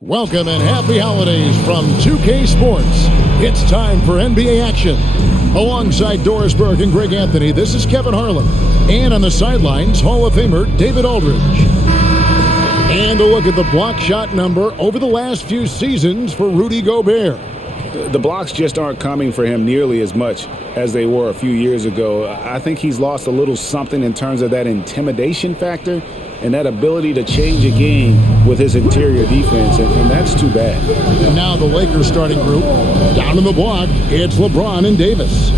Welcome and happy holidays from 2K Sports. It's time for NBA action. Alongside Doris Burke and Greg Anthony, this is Kevin Harlan. And on the sidelines, Hall of Famer David Aldridge. And a look at the block shot number over the last few seasons for Rudy Gobert. The blocks just aren't coming for him nearly as much as they were a few years ago. I think he's lost a little something in terms of that intimidation factor and that ability to change a game with his interior defense, and that's too bad. And now the Lakers starting group. Down in the block, it's LeBron and Davis.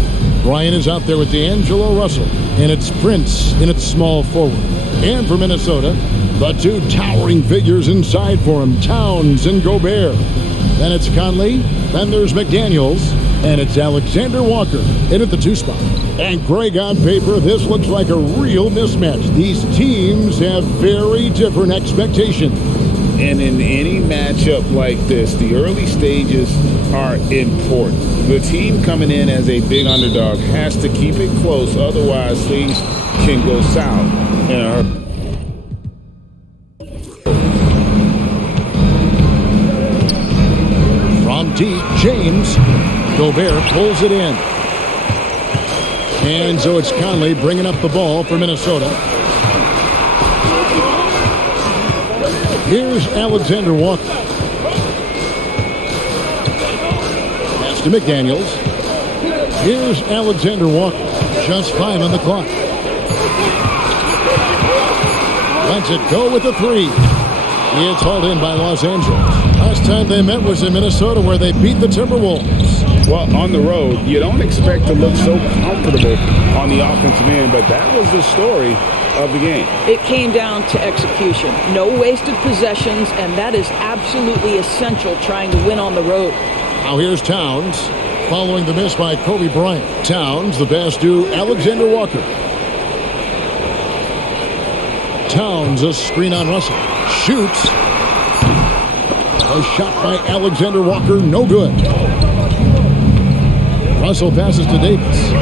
Bryant is out there with D'Angelo Russell, and it's Prince in its small forward. And for Minnesota, the two towering figures inside for him, Towns and Gobert. Then it's Conley, then there's McDaniels, and it's Alexander Walker in at the 2 spot. And Greg, on paper, this looks like a real mismatch. These teams have very different expectations. And in any matchup like this, the early stages are important. The team coming in as a big underdog has to keep it close, otherwise things can go south in a hurry. From deep, James. Gobert pulls it in. And so it's Conley bringing up the ball for Minnesota. Here's Alexander Walker. Pass to McDaniels. Here's Alexander Walker. Just 5 on the clock. Lets it go with the 3. It's hauled in by Los Angeles. Last time they met was in Minnesota, where they beat the Timberwolves. Well, on the road, you don't expect to look so comfortable on the offensive end, but that was the story of the game. It came down to execution. No wasted possessions, and that is absolutely essential trying to win on the road. Now here's Towns, following the miss by Kobe Bryant. Towns, the pass to Alexander Walker. Towns, a screen on Russell. Shoots. A shot by Alexander Walker, no good. Russell passes to Davis.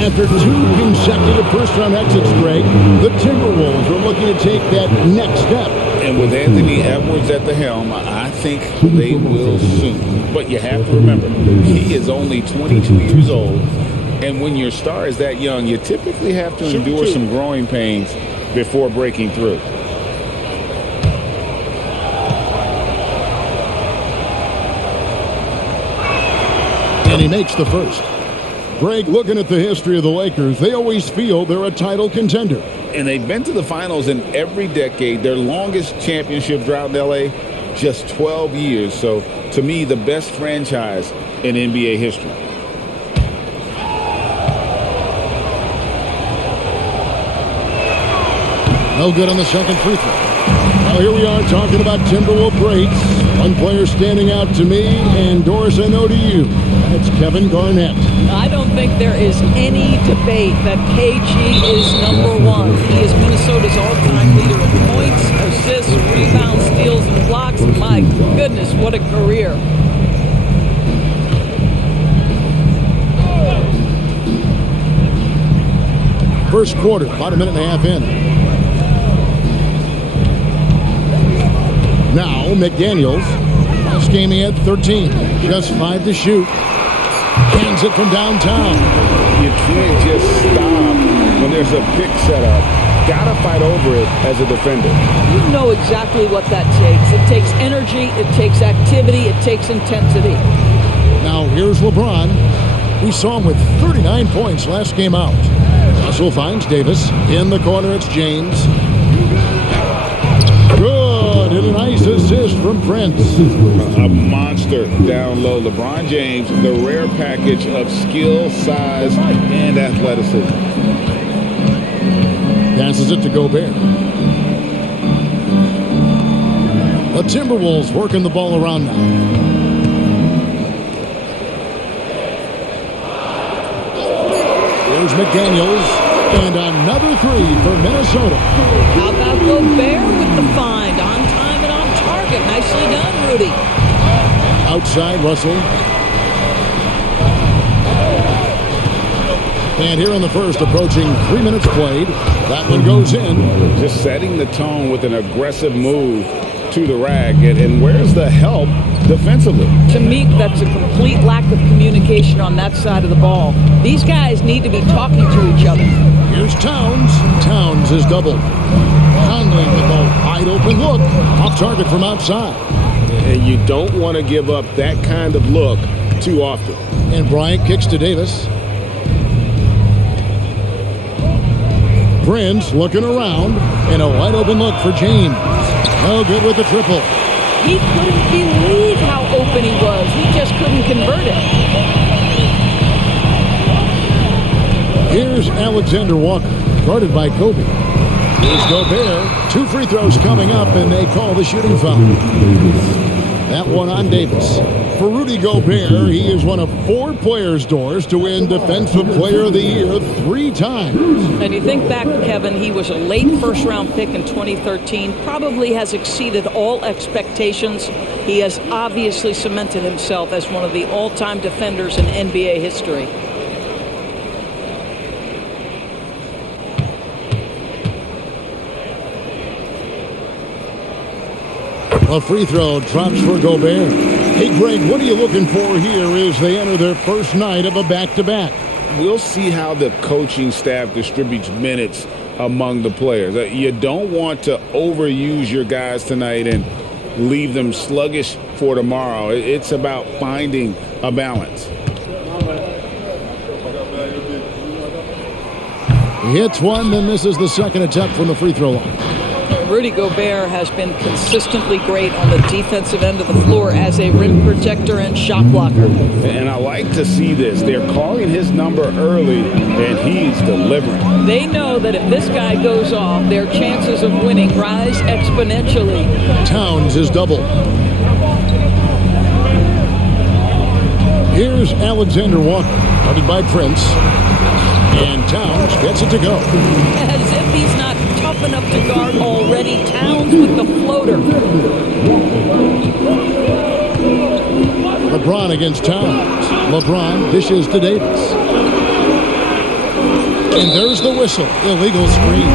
After 2 consecutive first-round exits, Greg, the Timberwolves are looking to take that next step. And with Anthony Edwards at the helm, I think they will soon. But you have to remember, he is only 22 years old. And when your star is that young, you typically have to endure some growing pains before breaking through. And he makes the first. Greg, looking at the history of the Lakers, they always feel they're a title contender. And they've been to the finals in every decade. Their longest championship drought in L.A., just 12 years. So, to me, the best franchise in NBA history. No good on the second free throw. Well, here we are talking about Timberwolves greats. One player standing out to me, and Doris, I know to you. That's Kevin Garnett. I don't think there is any debate that KG is #1. He is Minnesota's all-time leader in points, assists, rebounds, steals, and blocks. My goodness, what a career. First quarter, about a minute and a half in. Now, McDaniels. Last game he had 13. Just 5 to shoot. Cans it from downtown. You can't just stop when there's a pick set up. Gotta fight over it as a defender. You know exactly what that takes. It takes energy, it takes activity, it takes intensity. Now, here's LeBron. We saw him with 39 points last game out. Russell finds Davis. In the corner, it's James. Good, and a nice assist from Prince. A monster down low. LeBron James, the rare package of skill, size, and athleticism. Passes it to Gobert. The Timberwolves working the ball around now. Here's McDaniels. And another three for Minnesota. How about Gobert with the find? On time and on target. Nicely done, Rudy. Outside, Russell. And here in the first, approaching 3 minutes played. That one goes in. Just setting the tone with an aggressive move to the rack. And where's the help defensively? To me, that's a complete lack of communication on that side of the ball. These guys need to be talking to each other. Here's Towns. Towns is doubled. Conley with a wide open look. Off target from outside. And you don't want to give up that kind of look too often. And Bryant kicks to Davis. Prince looking around. And a wide open look for James. No good with the triple. He couldn't believe how open he was. He just couldn't convert it. Here's Alexander Walker, guarded by Kobe. Here's Gobert. 2 free throws coming up, and they call the shooting foul. That one on Davis. For Rudy Gobert, he is one of 4 players' doors to win Defensive Player of the Year 3 times. And you think back, Kevin, he was a late first-round pick in 2013, probably has exceeded all expectations. He has obviously cemented himself as one of the all-time defenders in NBA history. A free throw drops for Gobert. Hey, Greg, what are you looking for here as they enter their first night of a back-to-back? We'll see how the coaching staff distributes minutes among the players. You don't want to overuse your guys tonight and leave them sluggish for tomorrow. It's about finding a balance. He hits one, then misses the second attempt from the free throw line. Rudy Gobert has been consistently great on the defensive end of the floor as a rim protector and shot blocker. And I like to see this. They're calling his number early, and he's delivering. They know that if this guy goes off, their chances of winning rise exponentially. Towns is doubled. Here's Alexander Walker, guarded by Prince. And Towns gets it to go. As if he's not tough enough to guard already. Towns with the floater. LeBron against Towns. LeBron dishes to Davis. And there's the whistle. Illegal screen.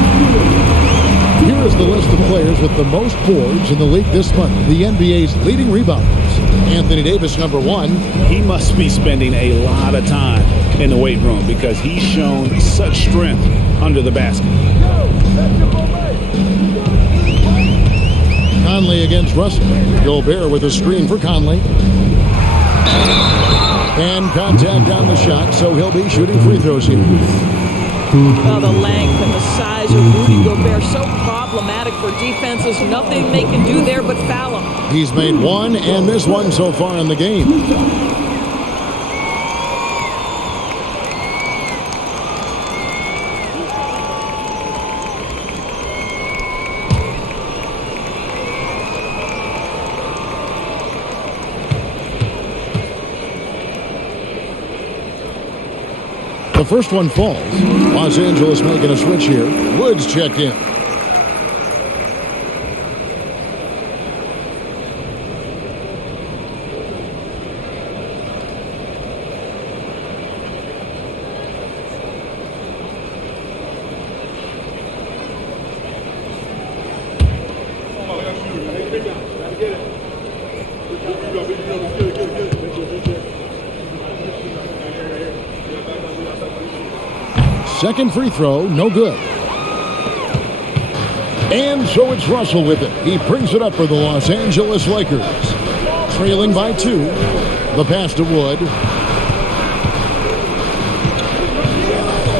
Here is the list of players with the most boards in the league this month. The NBA's leading rebounders. Anthony Davis, number 1. He must be spending a lot of time in the weight room because he's shown such strength under the basket. Conley against Russell. Gobert with a screen for Conley. And contact on the shot, so he'll be shooting free throws here. Well, the length and the size of Rudy Gobert so problematic for defenses. Nothing they can do there but foul him. He's made 1 and missed 1 so far in the game. The first one falls. Los Angeles making a switch here. Woods checked in. Second free throw, no good. And so it's Russell with it. He brings it up for the Los Angeles Lakers. Trailing by 2. The pass to Wood.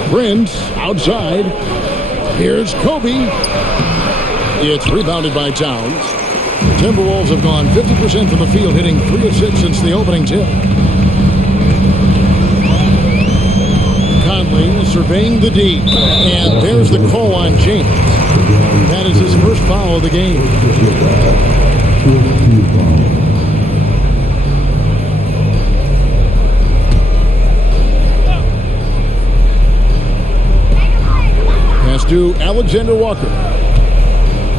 Prince outside. Here's Kobe. It's rebounded by Towns. Timberwolves have gone 50% from the field, hitting 3 of 6 since the opening tip. Conley surveying the D. And there's the call on James. That is his first foul of the game. Pass to Alexander Walker.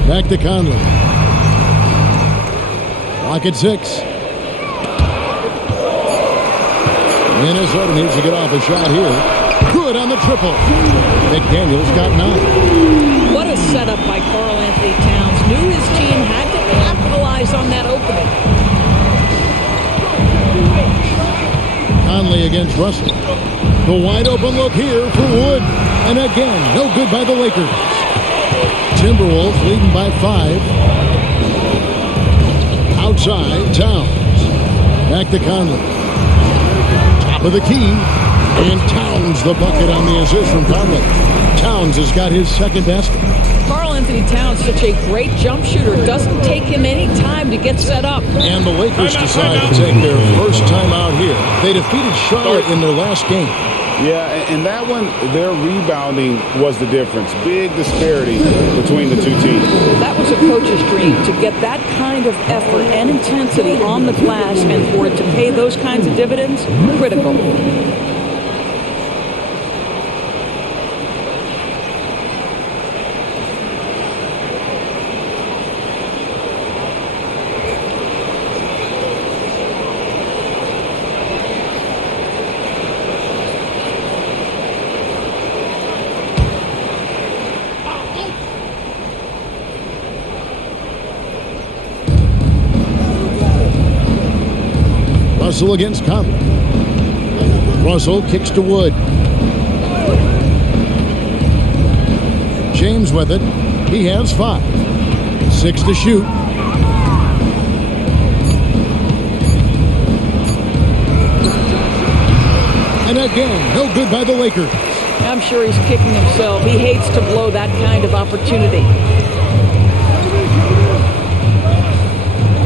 Back to Conley. Clock at 6. Minnesota needs to get off a shot here. Good on the triple. McDaniel's got 9. What a setup by Karl Anthony Towns. Knew his team had to capitalize on that opening. Conley against Russell. The wide open look here for Wood. And again, no good by the Lakers. Timberwolves leading by 5. Outside, Towns. Back to Conley. Top of the key. And Towns the bucket on the assist from Conley. Towns has got his second basket. Karl Anthony Towns, such a great jump shooter. Doesn't take him any time to get set up. And the Lakers decide to take their first time out here. They defeated Charlotte in their last game. Yeah, and that one, their rebounding was the difference. Big disparity between the two teams. That was a coach's dream, to get that kind of effort and intensity on the glass, and for it to pay those kinds of dividends, critical. Russell against Conley. Russell kicks to Wood. James with it. He has 5. 6 to shoot. And again, no good by the Lakers. I'm sure he's kicking himself. He hates to blow that kind of opportunity.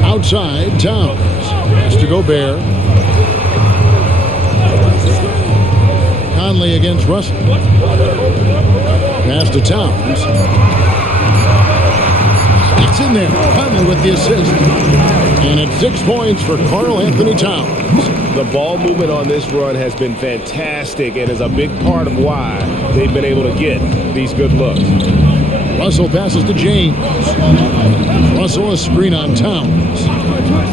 Outside, Towns. Has to Gobert. Conley against Russell. Pass to Towns. It's in there. Conley with the assist. And it's 6 points for Karl Anthony Towns. The ball movement on this run has been fantastic and is a big part of why they've been able to get these good looks. Russell passes to James. Russell a screen on Towns.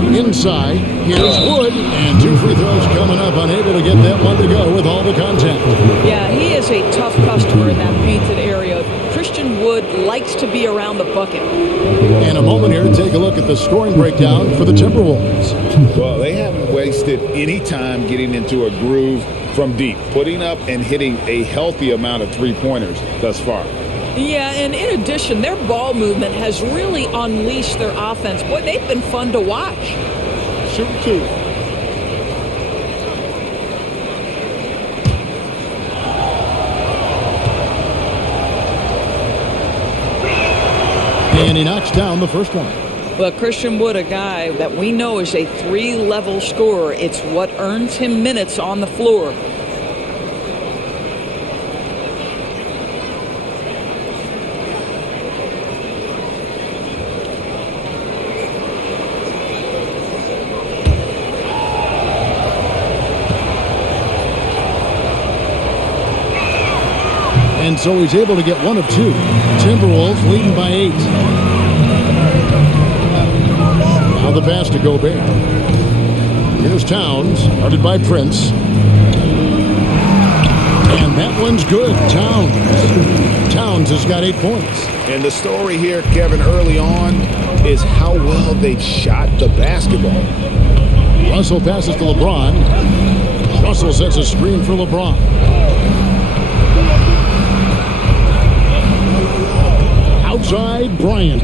Inside, here's Wood, and 2 free throws coming up, unable to get that one to go with all the contact. Yeah, he is a tough customer in that painted area. Christian Wood likes to be around the bucket. In a moment here to take a look at the scoring breakdown for the Timberwolves. Well, they haven't wasted any time getting into a groove from deep, putting up and hitting a healthy amount of three-pointers thus far. Yeah, and in addition, their ball movement has really unleashed their offense. Boy, they've been fun to watch. Shoot 2. And he knocks down the first one. But Christian Wood, a guy that we know is a 3-level scorer. It's what earns him minutes on the floor. And so he's able to get 1 of 2. Timberwolves leading by 8. Now the pass to Gobert. Here's Towns, guarded by Prince. And that one's good. Towns has got 8 points. And the story here, Kevin, early on is how well they've shot the basketball. Russell passes to LeBron. Russell sets a screen for LeBron. Outside, Bryant.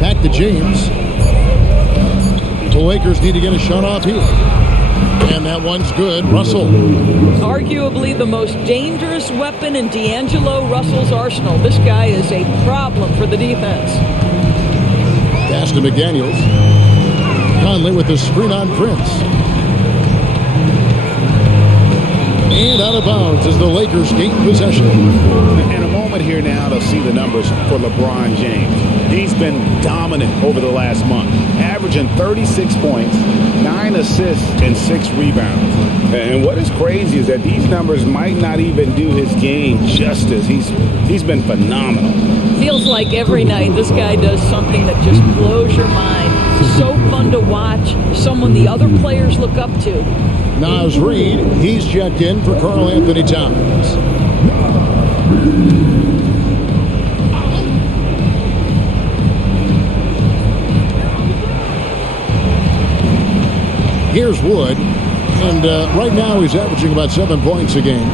Back to James. The Lakers need to get a shot off here. And that one's good. Russell. Arguably the most dangerous weapon in D'Angelo Russell's arsenal. This guy is a problem for the defense. Pass to McDaniels. Conley with the screen on Prince. And out of bounds as the Lakers gain possession. In a moment here now to see the numbers for LeBron James. He's been dominant over the last month, averaging 36 points, 9 assists, and 6 rebounds. And what is crazy is that these numbers might not even do his game justice. He's been phenomenal. Feels like every night this guy does something that just blows your mind. So fun to watch, someone the other players look up to. Naz Reid, he's checked in for Karl Anthony Towns. Here's Wood, and right now he's averaging about 7 points a game.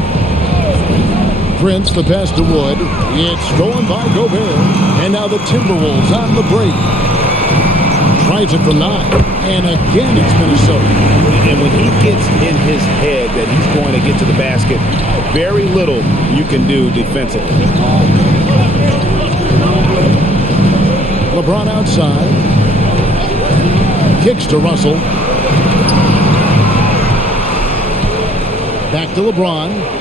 Prince, the pass to Wood. It's stolen by Gobert, and now the Timberwolves on the break. Tries it from 9, and again it's Minnesota. And when he gets in his head that he's going to get to the basket, very little you can do defensively. LeBron outside. Kicks to Russell. Back to LeBron.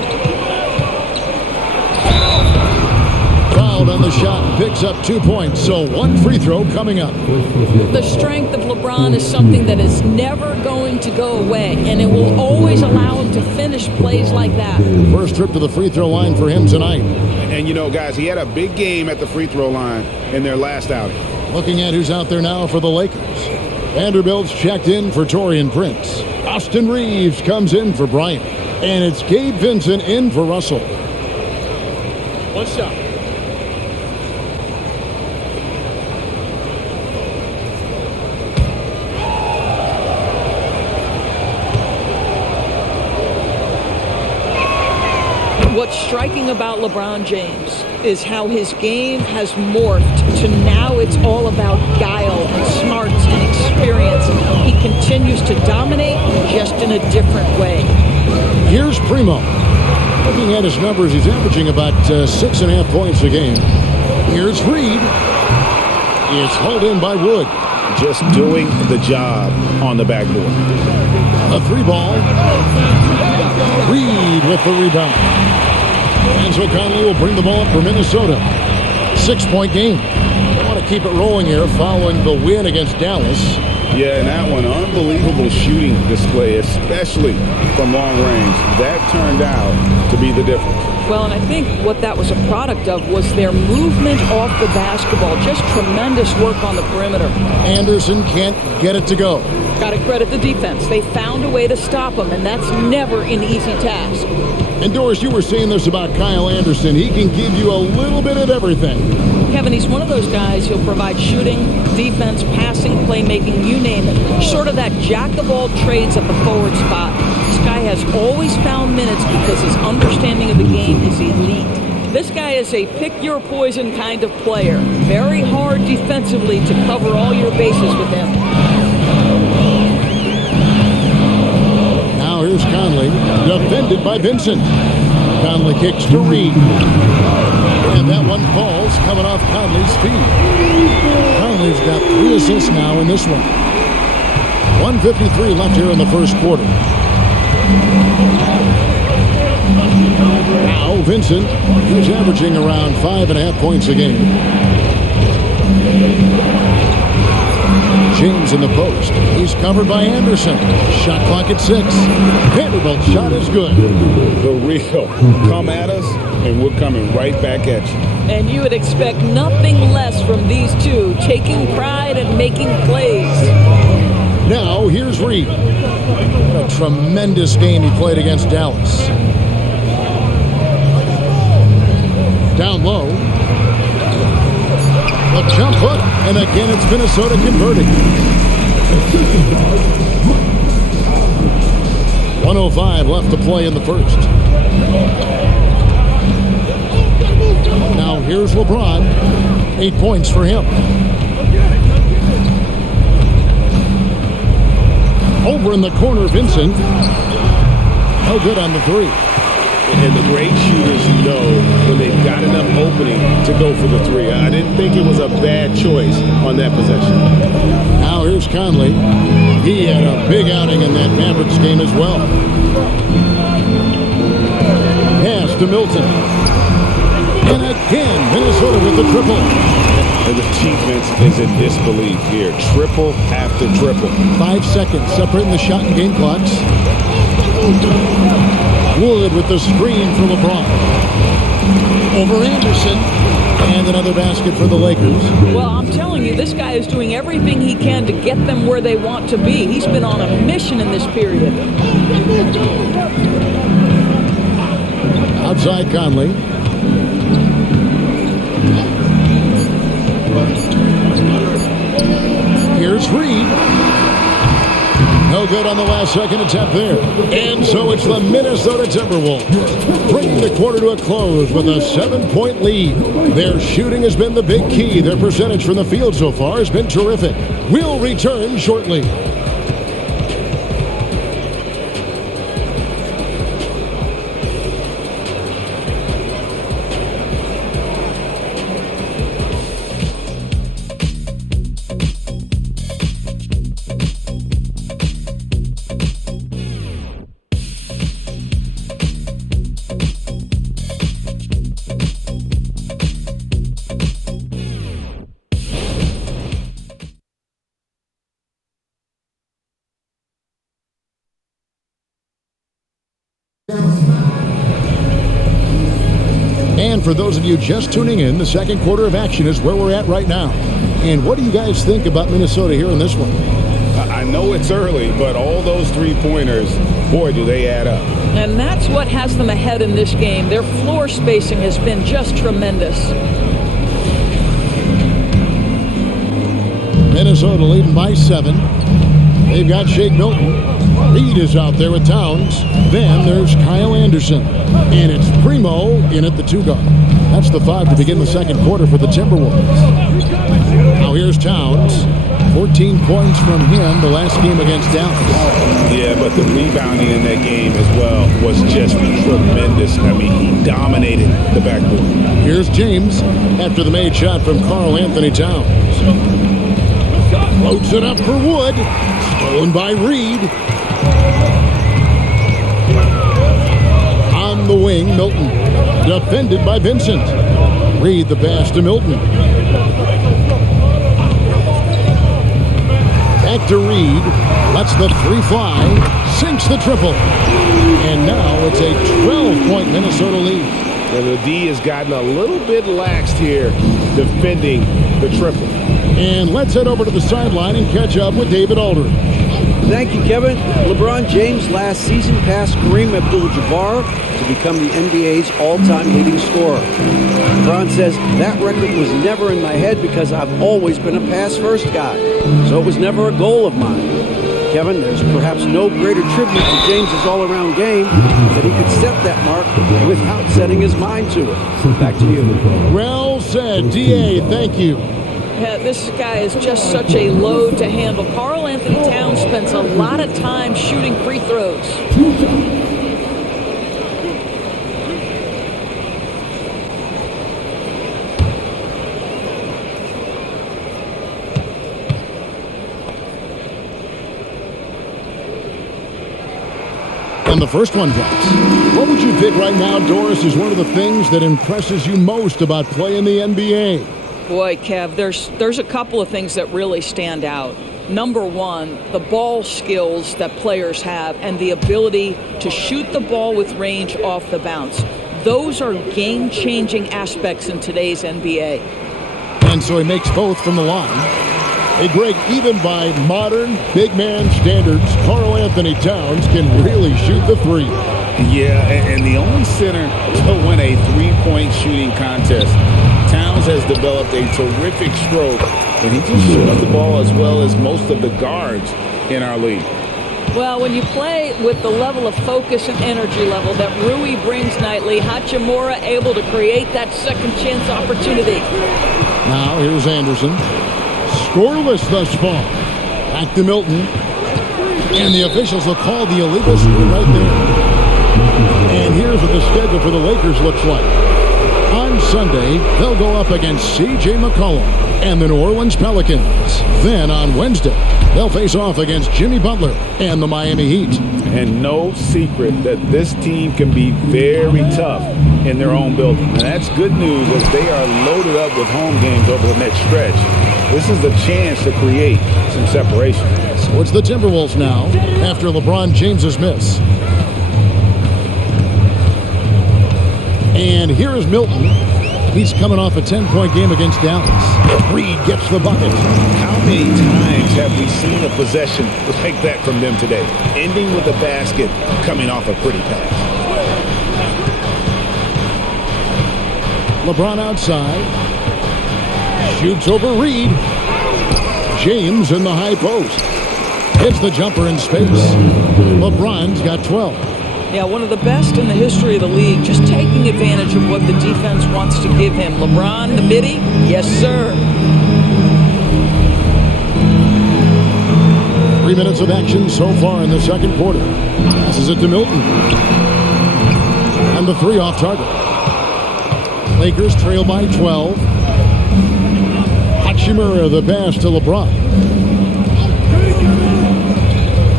Fouled on the shot and picks up 2 points. So one free throw coming up. The strength of LeBron is something that is never going to go away, and it will always allow him to finish plays like that. First trip to the free throw line for him tonight. And you know, guys, he had a big game at the free throw line in their last outing. Looking at who's out there now for the Lakers. Vanderbilt's checked in for Taurean Prince. Austin Reeves comes in for Bryant. And it's Gabe Vincent in for Russell. What's up? What's striking about LeBron James is how his game has morphed to now it's all about guile and smarts and experience. He continues to dominate just in a different way. Here's Primo. Looking at his numbers, he's averaging about 6.5 points a game. Here's Reed. It's hauled in by Wood. Just doing the job on the backboard. A 3-ball. Reed with the rebound. And so Conley will bring the ball up for Minnesota. 6-point game. They want to keep it rolling here following the win against Dallas. Yeah, and that one, unbelievable shooting display, especially from long range. That turned out to be the difference. Well, and I think what that was a product of was their movement off the basketball. Just tremendous work on the perimeter. Anderson can't get it to go. Got to credit the defense. They found a way to stop him, and that's never an easy task. And Doris, you were saying this about Kyle Anderson. He can give you a little bit of everything. Kevin, he's one of those guys who'll provide shooting, defense, passing, playmaking, you name it. Sort of that jack of all trades at the forward spot. This guy has always found minutes because his understanding of the game is elite. This guy is a pick-your-poison kind of player. Very hard defensively to cover all your bases with him. Now here's Conley, defended by Vincent. Conley kicks to Reed. And that one falls, coming off Conley's feet. Conley's got 3 assists now in this one. 1:53 left here in the first quarter. Now Vincent, he's averaging around 5.5 points a game. James in the post. He's covered by Anderson. Shot clock at 6. Vanderbilt's shot is good. The real come at us, and we're coming right back at you. And you would expect nothing less from these two, taking pride and making plays. Now here's Reed. What a tremendous game he played against Dallas. Down low. A jump hook, and again it's Minnesota converting. 1:05 left to play in the first. Now here's LeBron. 8 points for him. Over in the corner, Vincent. No good on the three. And the great shooters know when they've got enough opening to go for the three. I didn't think it was a bad choice on that possession. Now here's Conley. He had a big outing in that Mavericks game as well. Pass to Milton. And again, Minnesota with the triple. And the defense is in disbelief here. Triple after triple. 5 seconds separating the shot and game clocks. Wood with the screen for LeBron. Over Anderson. And another basket for the Lakers. Well, I'm telling you, this guy is doing everything he can to get them where they want to be. He's been on a mission in this period. Outside Conley. Here's Reed. No good on the last second attempt there. And so it's the Minnesota Timberwolves bringing the quarter to a close with a 7-point lead. Their shooting has been the big key. Their percentage from the field so far has been terrific. We'll return shortly. And for those of you just tuning in, the second quarter of action is where we're at right now. And what do you guys think about Minnesota here in this one? I know it's early, but all those three-pointers, boy, do they add up. And that's what has them ahead in this game. Their floor spacing has been just tremendous. Minnesota leading by 7. They've got Shake Milton. Reed is out there with Towns. Then there's Kyle Anderson. And it's Primo in at the 2 guard. That's the 5 to begin the second quarter for the Timberwolves. Now here's Towns. 14 points from him the last game against Dallas. Yeah, but the rebounding in that game as well was just tremendous. I mean, he dominated the backboard. Here's James after the made shot from Karl Anthony Towns. Floats it up for Wood. Stolen by Reed. On the wing, Milton. Defended by Vincent. Reed the pass to Milton. Back to Reed. Lets the 3 fly. Sinks the triple. And now it's a 12-point Minnesota lead. And the D has gotten a little bit laxed here defending the triple. And let's head over to the sideline and catch up with David Aldridge. Thank you, Kevin. LeBron James last season passed Kareem Abdul-Jabbar to become the NBA's all-time leading scorer. LeBron says, that record was never in my head because I've always been a pass-first guy, so it was never a goal of mine. Kevin, there's perhaps no greater tribute to James's all-around game that he could set that mark without setting his mind to it. Back to you. Well said, D.A. Thank you. Yeah, this guy is just such a load to handle. Karl Anthony Towns spends a lot of time shooting free throws. And the first one drops. What would you pick right now, Doris, is one of the things that impresses you most about playing the NBA? Boy, Kev, there's a couple of things that really stand out. Number one, the ball skills that players have and the ability to shoot the ball with range off the bounce. Those are game-changing aspects in today's NBA. And so he makes both from the line. Hey, Greg, even by modern big man standards, Karl Anthony Towns can really shoot the 3. Yeah, and the only center to win a three-point shooting contest. Towns has developed a terrific stroke, and he just shoots the ball as well as most of the guards in our league. Well, when you play with the level of focus and energy level that Rui brings nightly, Hachimura able to create that second chance opportunity. Now here's Anderson. Scoreless thus far. Back to Milton. And the officials will call the illegal screen right there. And here's what the schedule for the Lakers looks like. On Sunday, they'll go up against C.J. McCollum and the New Orleans Pelicans. Then on Wednesday, they'll face off against Jimmy Butler and the Miami Heat. And no secret that this team can be very tough in their own building. And that's good news as they are loaded up with home games over the next stretch. This is a chance to create some separation. So it's the Timberwolves now after LeBron James's miss. And here is Milton. He's coming off a 10-point game against Dallas. Reed gets the bucket. How many times have we seen a possession like that from them today? Ending with a basket, coming off a pretty pass. LeBron outside. Shoots over Reed. James in the high post. Hits the jumper in space. LeBron's got 12. Yeah, one of the best in the history of the league, just taking advantage of what the defense wants to give him. LeBron, the midi, yes, sir. 3 minutes of action so far in the second quarter. Passes it to Milton. And the three off target. Lakers trail by 12. Hachimura the pass to LeBron.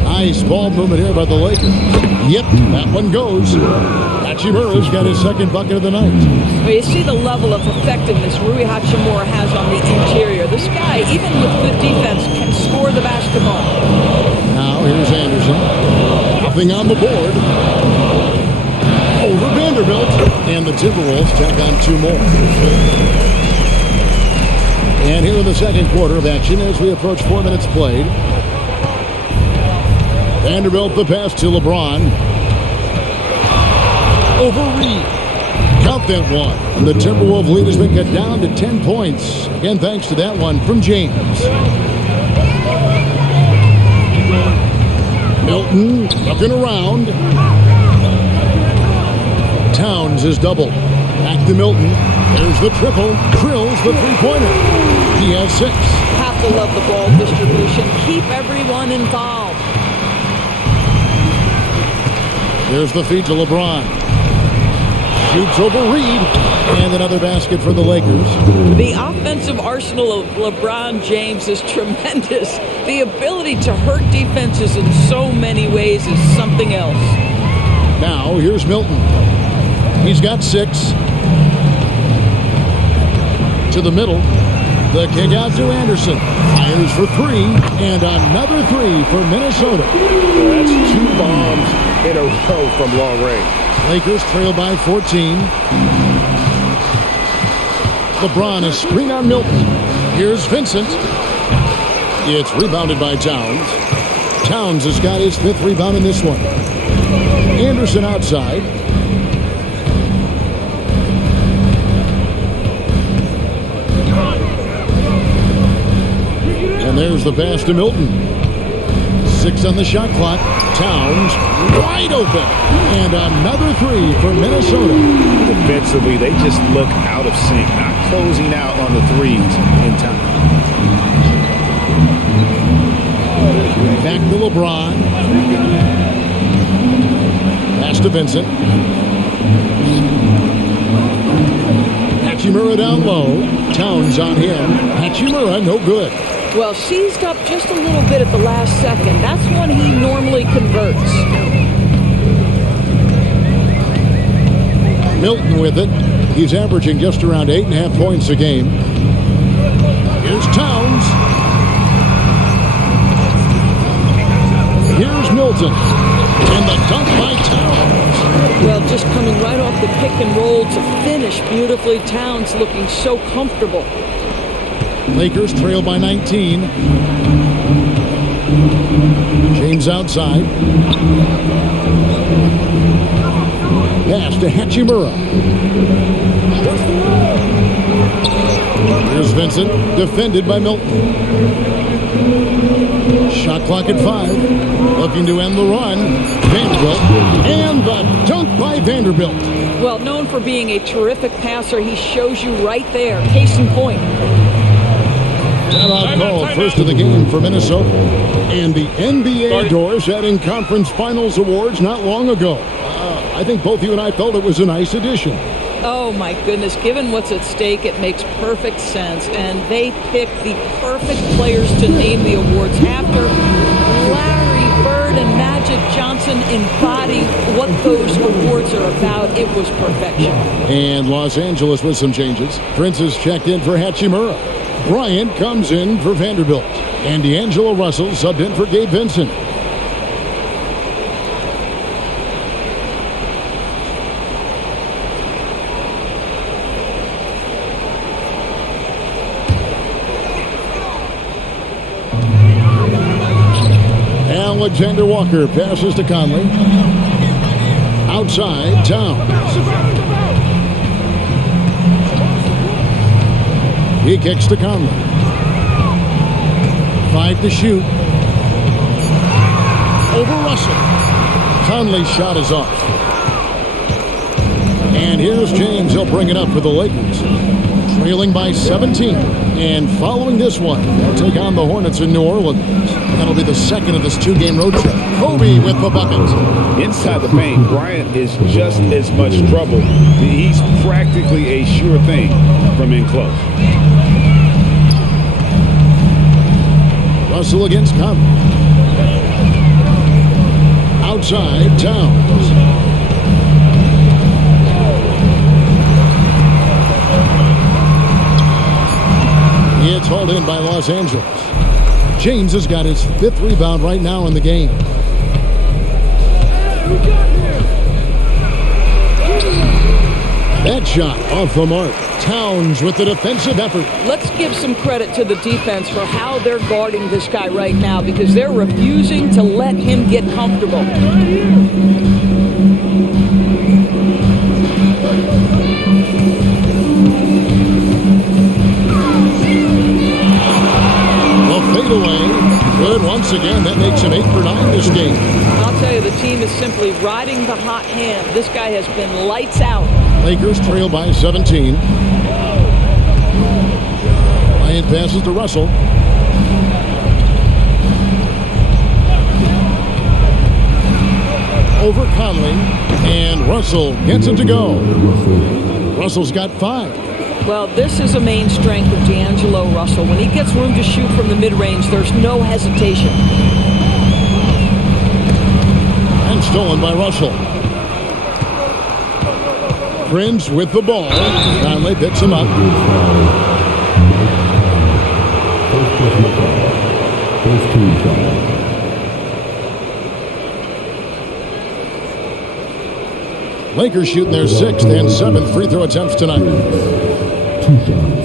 Nice ball movement here by the Lakers. Yep, that one goes. Hachimura's got his second bucket of the night. Well, you see the level of effectiveness Rui Hachimura has on the interior. This guy, even with good defense, can score the basketball. Now here's Anderson. Nothing on the board. Over Vanderbilt. And the Timberwolves tack on two more. And here in the second quarter of action as we approach 4 minutes played. Vanderbilt the pass to LeBron. Over Reed. Count that one. And the Timberwolves lead has been cut down to 10 points. Again, thanks to that one from James. Milton looking around. Towns is doubled. Back to Milton. There's the triple. Drills the three-pointer. He has 6. Have to love the ball distribution. Keep everyone involved. There's the feed to LeBron. Shoots over Reed. And another basket for the Lakers. The offensive arsenal of LeBron James is tremendous. The ability to hurt defenses in so many ways is something else. Now, here's Milton. He's got 6. To the middle. The kick out to Anderson. Fires for 3. And another 3 for Minnesota. That's 2 bombs in a row from long range. Lakers trail by 14. LeBron is screen on Milton. Here's Vincent. It's rebounded by Towns. Towns has got his 5th rebound in this one. Anderson outside. And there's the pass to Milton. 6 on the shot clock. Towns wide open. And another 3 for Minnesota. Defensively, they just look out of sync, not closing out on the threes in time. Back to LeBron. Pass to Vincent. Hachimura down low. Towns on him. Hachimura no good. Well, seized up just a little bit at the last second. That's when he normally converts. Milton with it. He's averaging just around 8.5 points a game. Here's Towns. Here's Milton. And the dunk by Towns. Well, just coming right off the pick and roll to finish beautifully. Towns looking so comfortable. Lakers trail by 19. James outside. Pass to Hachimura. Here's Vincent, defended by Milton. Shot clock at 5. Looking to end the run. Vanderbilt. And the dunk by Vanderbilt. Well, known for being a terrific passer, he shows you right there. Case in point. Timeout called first of the game for Minnesota. And the NBA doors adding conference finals awards not long ago. I think both you and I felt it was a nice addition. Oh my goodness, given what's at stake, it makes perfect sense. And they picked the perfect players to name the awards after. Larry Bird and Magic Johnson embody what those awards are about. It was perfection. And Los Angeles with some changes. Prince is checked in for Hachimura. Bryant comes in for Vanderbilt. And D'Angelo Russell subbed in for Gabe Vincent. Alexander Walker passes to Conley. Outside, Towns. He kicks to Conley. 5 to shoot. Over Russell. Conley's shot is off. And here's James. He'll bring it up for the Lakers. Trailing by 17. And following this one, they'll take on the Hornets in New Orleans. That'll be the second of this 2-game road trip. Kobe with the bucket. Inside the paint, Bryant is just as much trouble. He's practically a sure thing from in close. Russell against Conley. Outside, Towns. It's hauled in by Los Angeles. James has got his 5th rebound right now in the game. That shot off the mark. Towns with the defensive effort. Let's give some credit to the defense for how they're guarding this guy right now because they're refusing to let him get comfortable. Away. Good once again. That makes him 8 for 9 this game. I'll tell you, the team is simply riding the hot hand. This guy has been lights out. Lakers trail by 17. Bryant passes to Russell. Over Conley. And Russell gets it to go. Russell's got 5. Well, this is a main strength of D'Angelo Russell. When he gets room to shoot from the mid-range, there's no hesitation. And stolen by Russell. Prince with the ball. Conley picks him up. Lakers shooting their 6th and 7th free throw attempts tonight. 2 shots.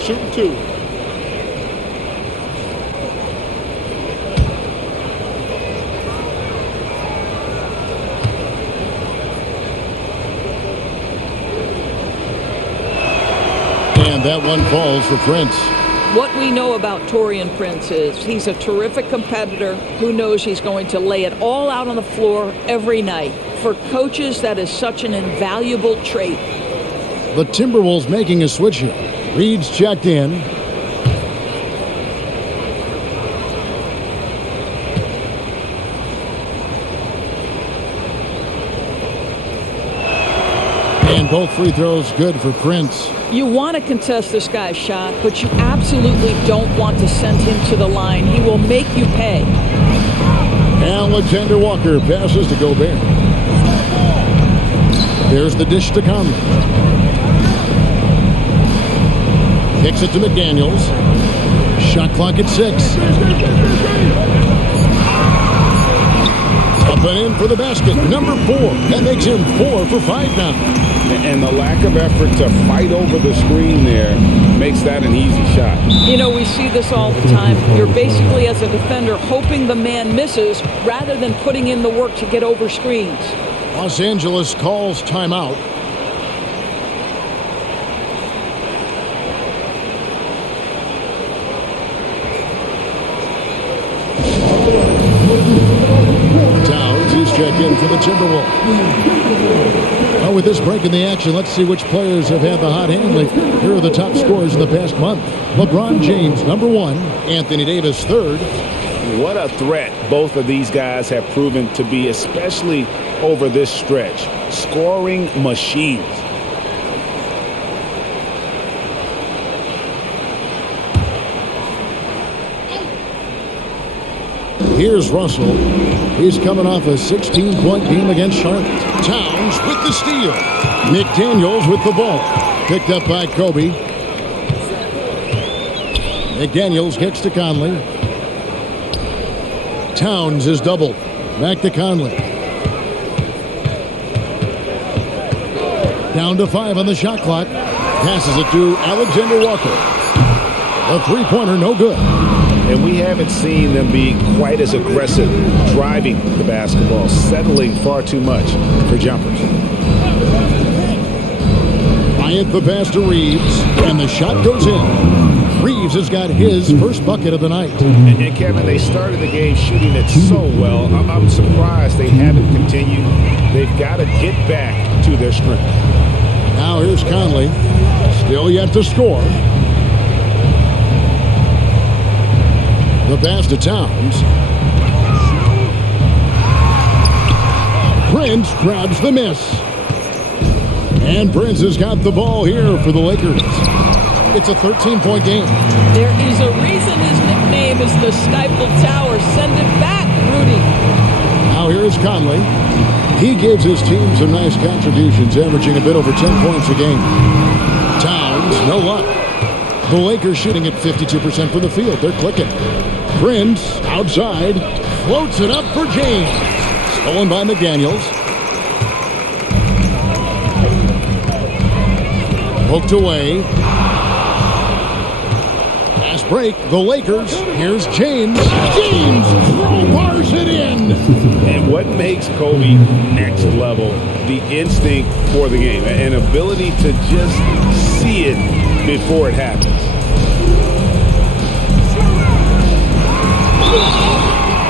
Shoot 2. And that one falls for Prince. What we know about Taurean Prince is he's a terrific competitor who knows he's going to lay it all out on the floor every night. For coaches, that is such an invaluable trait. The Timberwolves making a switch here. Reed's checked in. And both free throws good for Prince. You want to contest this guy's shot, but you absolutely don't want to send him to the line. He will make you pay. Alexander Walker passes to Gobert. There's the dish to Conley. Kicks it to McDaniels. Shot clock at 6. Up and in for the basket. Number 4. That makes him 4 for 5 now. And the lack of effort to fight over the screen there makes that an easy shot. You know, we see this all the time. You're basically, as a defender, hoping the man misses rather than putting in the work to get over screens. Los Angeles calls timeout. Towns, he's checked in for the Timberwolves. Now with this break in the action, let's see which players have had the hot hand. Here are the top scorers in the past month. LeBron James, number 1. Anthony Davis, 3rd. What a threat both of these guys have proven to be, especially over this stretch. Scoring machines. Here's Russell. He's coming off a 16-point game against Charlotte. Towns with the steal. McDaniels with the ball. Picked up by Kobe. McDaniels kicks to Conley. Towns is doubled. Back to Conley. Down to 5 on the shot clock. Passes it to Alexander Walker. A three-pointer, no good. And we haven't seen them be quite as aggressive driving the basketball, settling far too much for jumpers. Bryant the pass to Reeves, and the shot goes in. Reeves has got his first bucket of the night. And Kevin, they started the game shooting it so well. I'm surprised they haven't continued. They've got to get back to their strength. Now here's Conley, still yet to score. The pass to Towns. Prince grabs the miss. And Prince has got the ball here for the Lakers. It's a 13-point game. There is a reason his nickname is the Stifled Tower. Send it back, Rudy. Now here's Conley. He gives his team some nice contributions, averaging a bit over 10 points a game. Towns, no luck. The Lakers shooting at 52% from the field. They're clicking. Prince, outside, floats it up for James. Stolen by McDaniels. Hooked away. Pass break, the Lakers. Here's James. James crowbars it in. And what makes Kobe next level, the instinct for the game, an ability to just see it before it happens.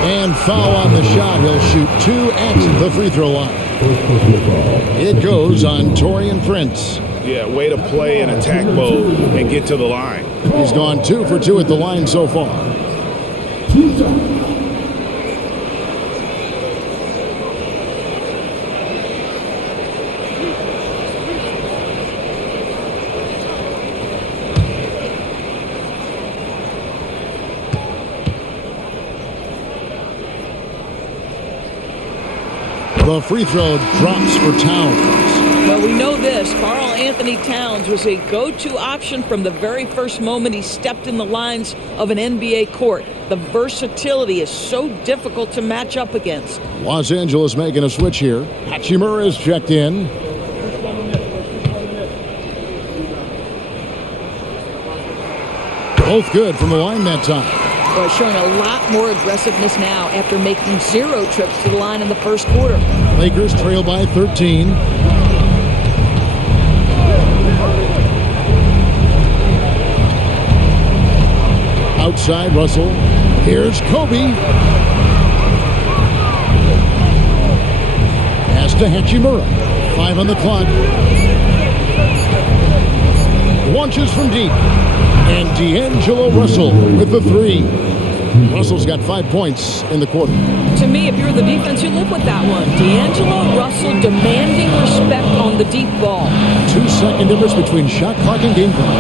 And foul on the shot. He'll shoot 2 at the free throw line. It goes on Taurean Prince. Yeah, way to play in attack mode and get to the line. He's gone 2 for 2 at the line so far. The free throw drops for Towns. Well, we know this. Karl Anthony Towns was a go-to option from the very first moment he stepped in the lines of an NBA court. The versatility is so difficult to match up against. Los Angeles making a switch here. Hachimura is checked in. Both good from the line that time. Well, showing a lot more aggressiveness now after making 0 trips to the line in the first quarter. Lakers trail by 13. Outside, Russell. Here's Kobe. Pass to Hachimura. 5 on the clock. Launches from deep. And D'Angelo Russell with the 3. Russell's got 5 points in the quarter. To me, if you're the defense, you live with that one. D'Angelo Russell demanding respect on the deep ball. 2-second difference between shot clock and game clock.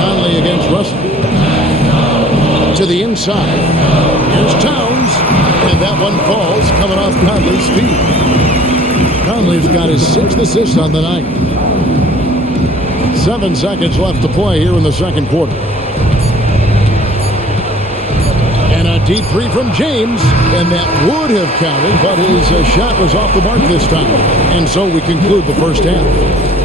Conley against Russell. To the inside. Here's Towns. And that one falls coming off Conley's feet. Conley's got his 6th assist on the night. 7 seconds left to play here in the second quarter. And a deep 3 from James, and that would have counted, but his shot was off the mark this time. And so we conclude the first half.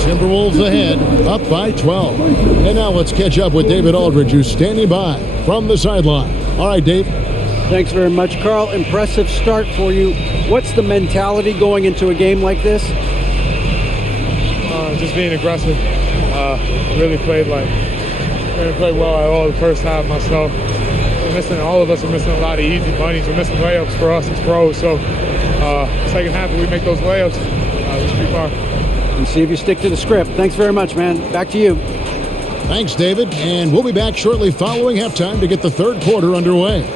Timberwolves ahead, up by 12. And now let's catch up with David Aldridge, who's standing by from the sideline. All right, Dave. Thanks very much, Carl. Impressive start for you. What's the mentality going into a game like this? Just being aggressive. Really played well at all the first half myself. all of us are missing a lot of easy bunnies. We're missing layups for us as pros. So second half, if we make those layups, we should be fine. And see if you stick to the script. Thanks very much, man. Back to you. Thanks, David. And we'll be back shortly following halftime to get the third quarter underway.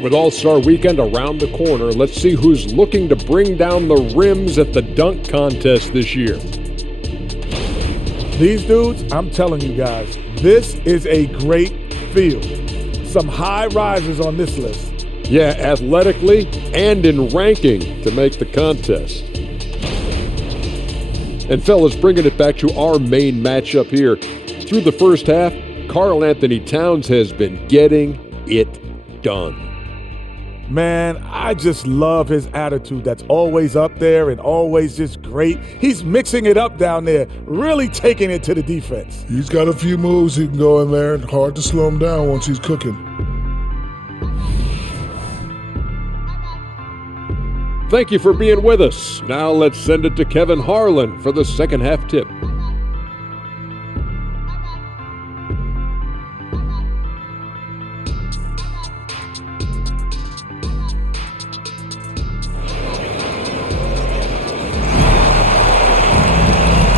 With All-Star Weekend around the corner, let's see who's looking to bring down the rims at the dunk contest this year. These dudes, I'm telling you guys, this is a great field. Some high risers on this list. Yeah, athletically and in ranking to make the contest. And fellas, bringing it back to our main matchup here. Through the first half, Karl Anthony Towns has been getting it done. Man, I just love his attitude that's always up there and always just great. He's mixing it up down there, really taking it to the defense. He's got a few moves he can go in there. Hard to slow him down once he's cooking. Thank you for being with us. Now let's send it to Kevin Harlan for the second half tip.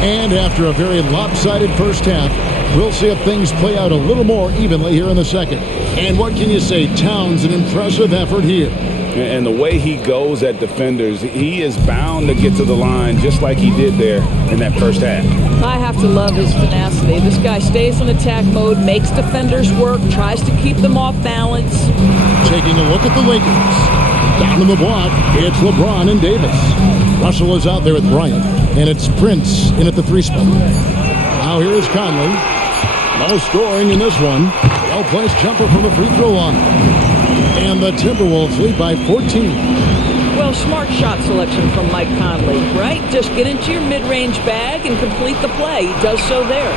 And after a very lopsided first half, we'll see if things play out a little more evenly here in the second. And what can you say? Towns, an impressive effort here. And the way he goes at defenders, he is bound to get to the line just like he did there in that first half. I have to love his tenacity. This guy stays in attack mode, makes defenders work, tries to keep them off balance. Taking a look at the Lakers. Down in the block, it's LeBron and Davis. Russell is out there with Bryant, and it's Prince in at the three spot. Now here's Conley. No scoring in this one. Well-placed jumper from the free throw line. And the Timberwolves lead by 14. Well, smart shot selection from Mike Conley, right? Just get into your mid-range bag and complete the play. He does so there.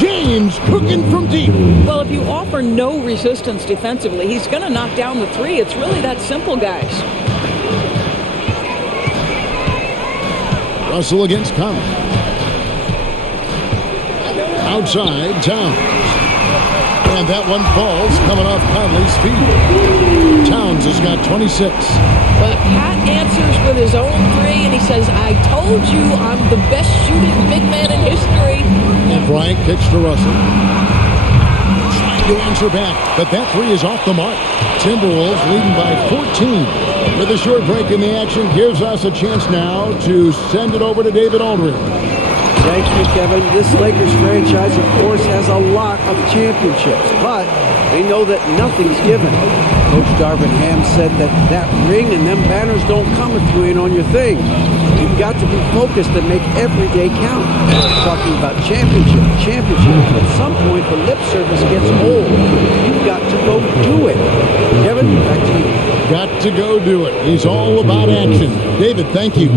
James cooking from deep. Well, if you offer no resistance defensively, he's going to knock down the three. It's really that simple, guys. Russell against Conley. Outside, Towns. And that one falls coming off Conley's feet. Towns has got 26. But Pat answers with his own three, and he says, I told you I'm the best shooting big man in history. And Bryant kicks to Russell. Trying to answer back, but that three is off the mark. Timberwolves leading by 14. With a short break in the action, gives us a chance now to send it over to David Aldridge. Thank you, Kevin. This Lakers franchise, of course, has a lot of championships, but they know that nothing's given. Coach Darvin Ham said that ring and them banners don't come if you ain't on your thing. You've got to be focused and make every day count. Talking about championship. At some point, the lip service gets old. You've got to go do it. Kevin, back to you. Got to go do it. He's all about action. David, thank you.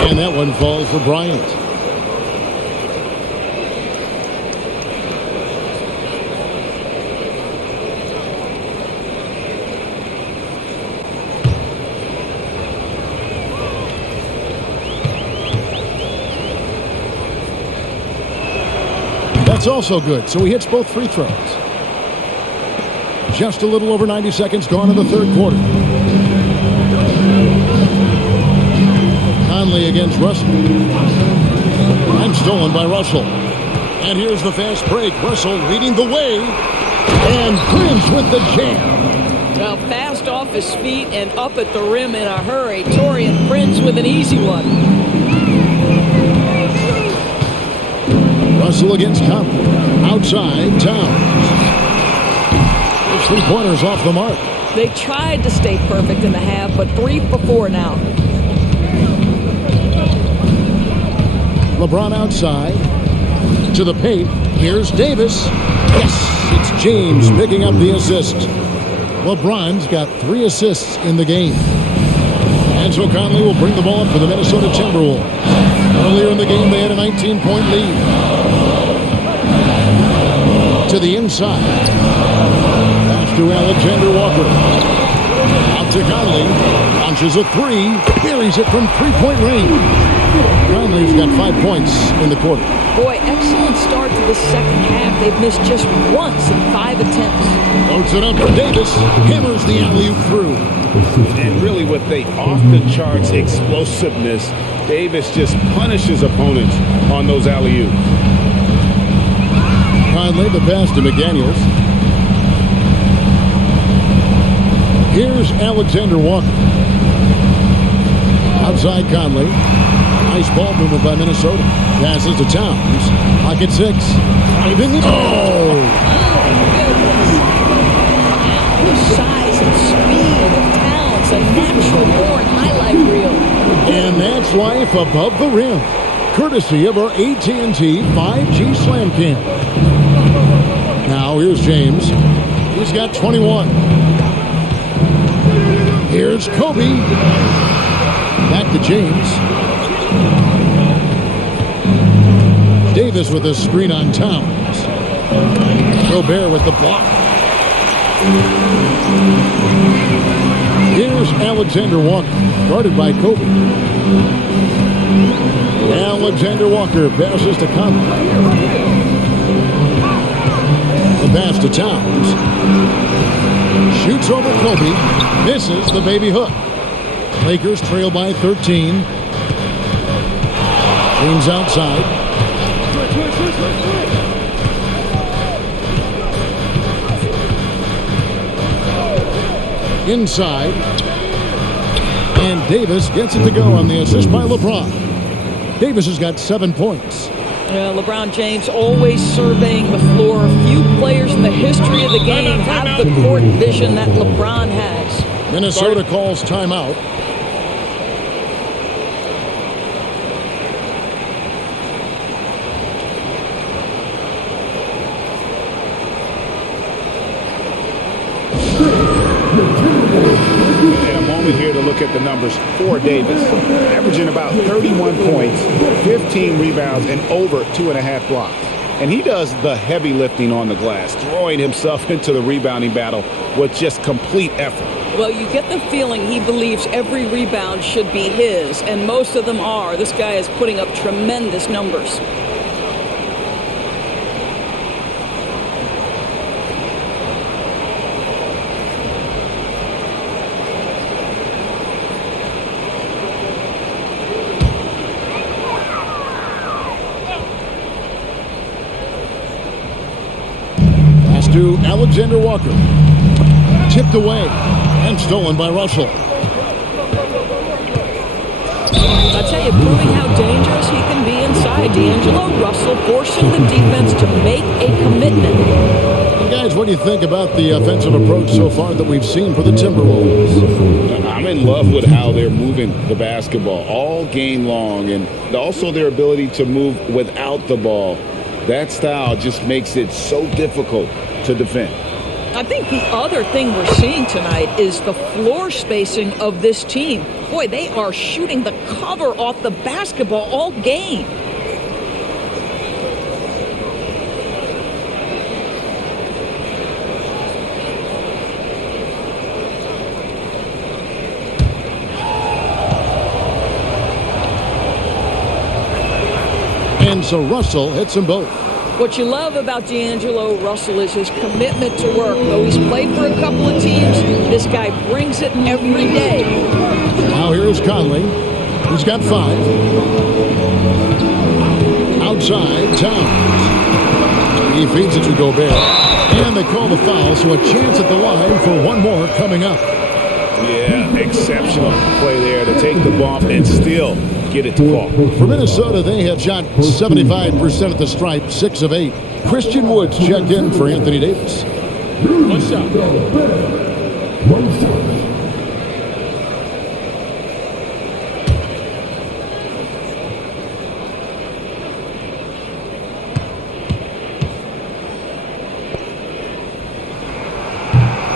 And that one falls for Bryant. That's also good, so he hits both free throws. Just a little over 90 seconds gone in the third quarter. Conley against Russell. And stolen by Russell. And here's the fast break. Russell leading the way. And Prince with the jam. Well, fast off his feet and up at the rim in a hurry. Taurean Prince with an easy one. Russell against Conley. Outside, Towns. The three-pointers off the mark. They tried to stay perfect in the half, but 3 for 4 now. LeBron outside. To the paint. Here's Davis. Yes, it's James picking up the assist. LeBron's got 3 assists in the game. And so Conley will bring the ball up for the Minnesota Timberwolves. Earlier in the game, they had a 19-point lead. To the inside. Pass to Alexander Walker. Out to Conley. Launches a 3. Buries it from 3-point range. Conley's got 5 points in the quarter. Boy, excellent start to the second half. They've missed just once in 5 attempts. Loads it up for Davis. Hammers the alley-oop through. And really with the off-the-charts explosiveness, Davis just punishes opponents on those alley-oops. Conley, the pass to McDaniels. Here's Alexander Walker. Outside Conley. Nice ball movement by Minnesota. Passes to Towns. Pocket 6. Oh! The size and speed of Towns, a natural-born highlight reel. And that's life above the rim. Courtesy of our AT&T 5G Slam Cam. Now here's James. He's got 21. Here's Kobe. Back to James. Davis with a screen on Towns. Gobert with the block. Here's Alexander Walker, guarded by Kobe. Alexander Walker passes to Conley. The pass to Towns. Shoots over Kobe. Misses the baby hook. Lakers trail by 13. James outside. Inside. And Davis gets it to go on the assist by LeBron. Davis has got 7 points. LeBron James always surveying the floor. Few players in the history of the game have the court vision that LeBron has. Minnesota calls timeout. And a moment here to look at the numbers for Davis. Averaging about 31 points, 15 rebounds, and over 2.5 blocks. And he does the heavy lifting on the glass, throwing himself into the rebounding battle with just complete effort. Well, you get the feeling he believes every rebound should be his, and most of them are. This guy is putting up tremendous numbers. To Alexander Walker. Tipped away and stolen by Russell. I tell you, proving how dangerous he can be inside. D'Angelo Russell forcing the defense to make a commitment. And guys, what do you think about the offensive approach so far that we've seen for the Timberwolves? I'm in love with how they're moving the basketball all game long, and also their ability to move without the ball. That style just makes it so difficult to defend. I think the other thing we're seeing tonight is the floor spacing of this team. Boy, they are shooting the cover off the basketball all game. And so Russell hits them both. What you love about D'Angelo Russell is his commitment to work. Though he's played for a couple of teams, this guy brings it every day. Now here's Conley. He's got 5. Outside, Towns. He feeds it to Gobert. And they call the foul, so a chance at the line for one more coming up. Yeah, exceptional play there to take the bump and still get it to fall. For Minnesota, they have shot 75% at the stripe, 6 of 8. Christian Woods checked in for Anthony Davis. One shot.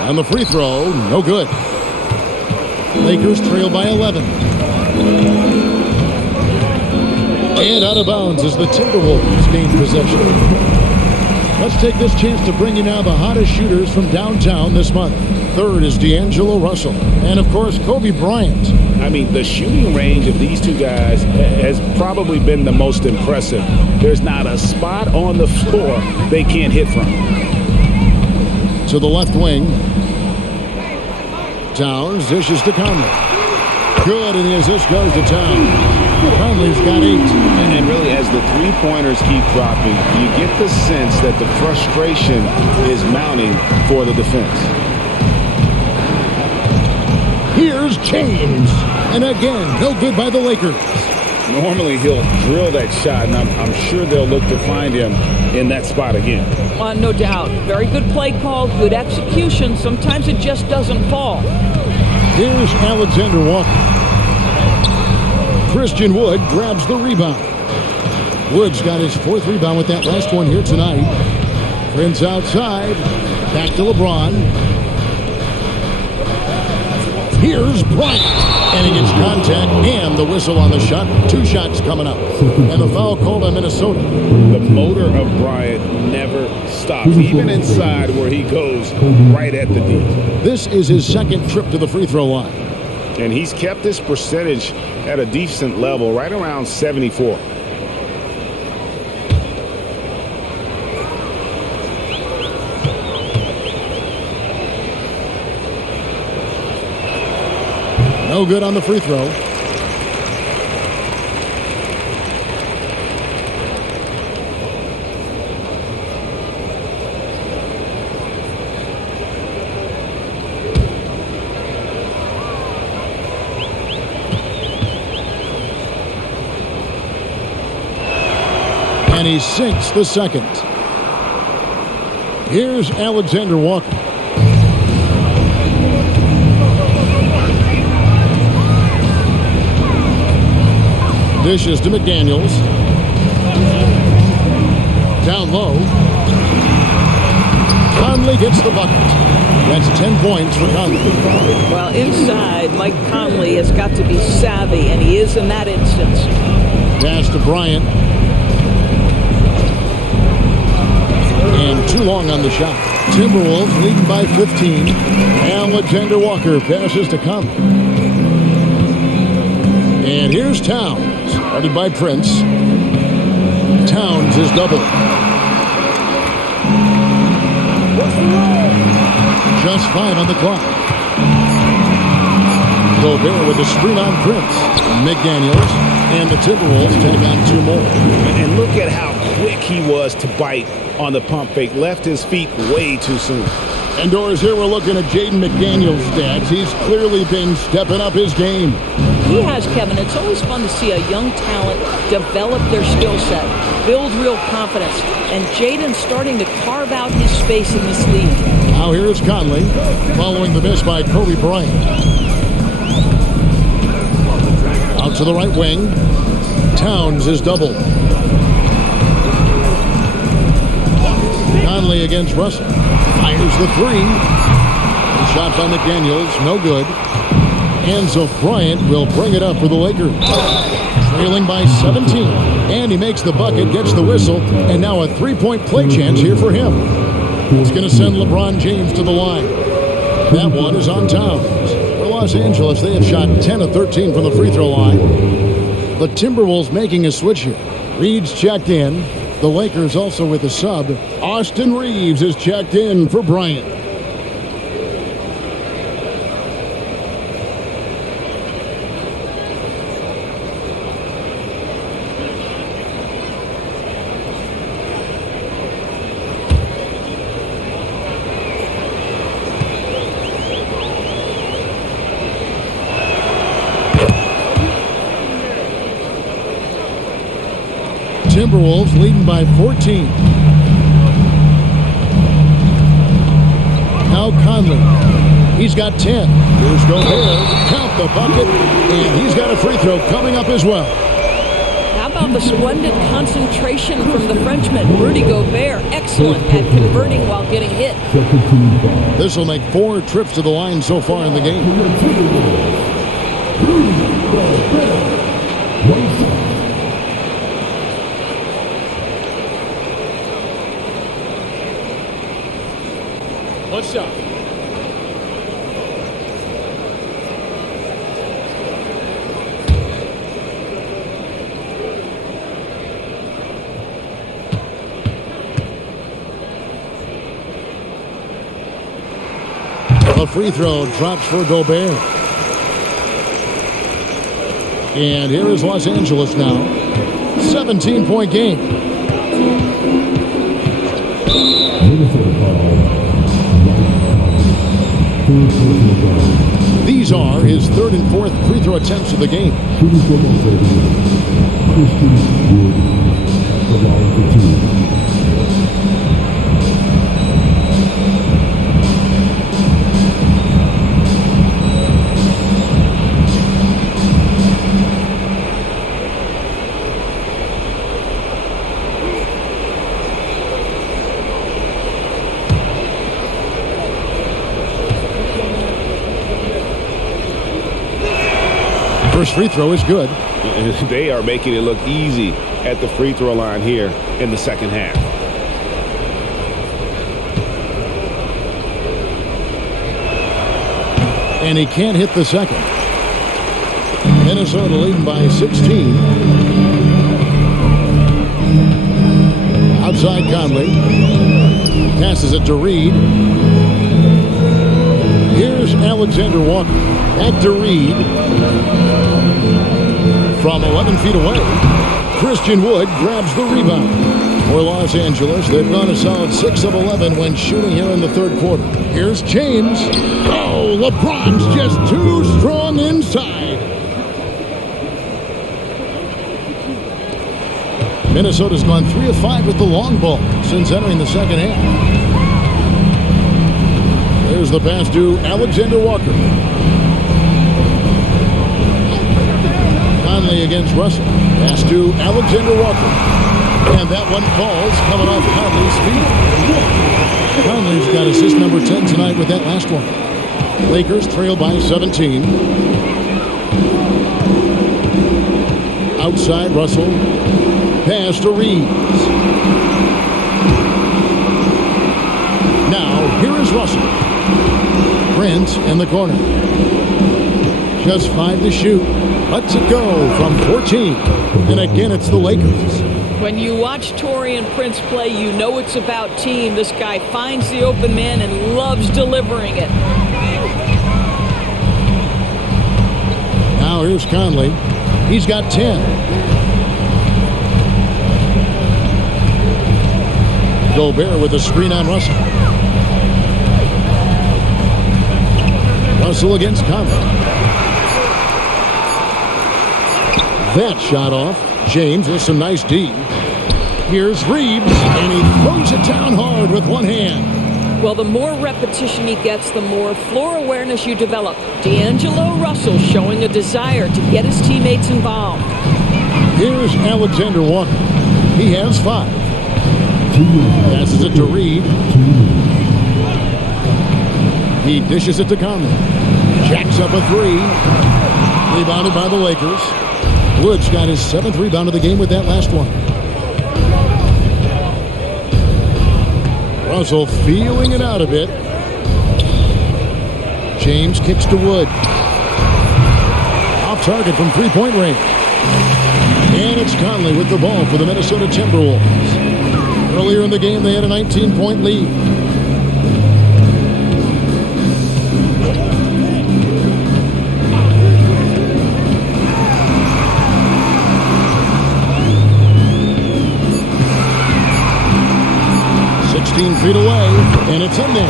On the free throw, no good. Lakers trail by 11. And out of bounds as the Timberwolves gain possession. Let's take this chance to bring you now the hottest shooters from downtown this month. Third is D'Angelo Russell. And, of course, Kobe Bryant. I mean, the shooting range of these two guys has probably been the most impressive. There's not a spot on the floor they can't hit from. To the left wing. Towns dishes to Conley. Good, and the assist goes to Towns. Conley's got 8. And really, as the three-pointers keep dropping, you get the sense that the frustration is mounting for the defense. Here's James. And again, no good by the Lakers. Normally, he'll drill that shot, and I'm sure they'll look to find him in that spot again. No doubt. Very good play call, good execution. Sometimes it just doesn't fall. Here's Alexander Walker. Christian Wood grabs the rebound. Wood's got his 4th rebound with that last one here tonight. Prince outside. Back to LeBron. Here's Bryant. And he gets contact and the whistle on the shot. 2 shots coming up. And the foul called on Minnesota. The motor of Bryant never stops, even inside where he goes right at the D. This is his 2nd trip to the free throw line. And he's kept this percentage at a decent level, right around 74. No good on the free throw. And he sinks the 2nd. Here's Alexander Walker. Dishes to McDaniels. Down low. Conley gets the bucket. That's 10 points for Conley. Well, inside, Mike Conley has got to be savvy, and he is in that instance. Pass to Bryant. And too long on the shot. Timberwolves leading by 15. Alexander Walker passes to Conley. And here's Towns. Guarded by Prince. Towns is doubled. Just 5 on the clock. Gobert with the screen on Prince. McDaniels and the Timberwolves take on 2 more. And look at how quick he was to bite on the pump fake. Left his feet way too soon. Indoors here, we're looking at Jaden McDaniels' stats. He's clearly been stepping up his game. He has, Kevin. It's always fun to see a young talent develop their skill set, build real confidence, and Jaden's starting to carve out his space in this league. Now here's Conley, following the miss by Kobe Bryant. Out to the right wing. Towns is doubled. Conley against Russell. Fires the 3. The shot by McDaniels, no good. And so Bryant will bring it up for the Lakers. Trailing by 17. And he makes the bucket, gets the whistle, and now a 3-point play chance here for him. It's going to send LeBron James to the line. That one is on Towns. For Los Angeles, they have shot 10 of 13 from the free throw line. The Timberwolves making a switch here. Reed's checked in. The Lakers also with a sub. Austin Reeves is checked in for Bryant. Timberwolves leading by 14. Now Conley. He's got 10. Here's Gobert. Count the bucket. And he's got a free throw coming up as well. How about the splendid concentration from the Frenchman, Rudy Gobert. Excellent at converting while getting hit. This will make 4 trips to the line so far in the game. One shot. A free throw drops for Gobert. And here is Los Angeles now. 17-point game. These are his 3rd and 4th free throw attempts of the game. First free throw is good. They are making it look easy at the free throw line here in the second half. And he can't hit the second. Minnesota leading by 16. Outside Conley. Passes it to Reed. Here's Alexander Walker. Back to Reed. From 11 feet away. Christian Wood grabs the rebound. For Los Angeles, they've gone a solid 6 of 11 when shooting here in the 3rd quarter. Here's James. Oh, LeBron's just too strong inside. Minnesota's gone 3 of 5 with the long ball since entering the second half. There's the pass to Alexander Walker. Conley against Russell. Pass to Alexander Walker. And that one falls, coming off Conley's feet. Conley's got assist number 10 tonight with that last one. Lakers trail by 17. Outside Russell. Pass to Reeves. Now, here is Russell. Prince in the corner. Just 5 to shoot. Lets it go from 14. And again, it's the Lakers. When you watch Taurean Prince play, you know it's about team. This guy finds the open man and loves delivering it. Now here's Conley. He's got 10. Gobert with a screen on Russell. Russell against Conley. That shot off. James with some nice D. Here's Reeves, and he throws it down hard with one hand. Well, the more repetition he gets, the more floor awareness you develop. D'Angelo Russell showing a desire to get his teammates involved. Here's Alexander Walker. He has 5. Passes it to Reed. He dishes it to Conley. Jacks up a 3. Rebounded by the Lakers. Woods got his 7th rebound of the game with that last one. Russell feeling it out a bit. James kicks to Wood. Off target from 3-point range. And it's Conley with the ball for the Minnesota Timberwolves. Earlier in the game, they had a 19-point lead. Feet away, and it's in there.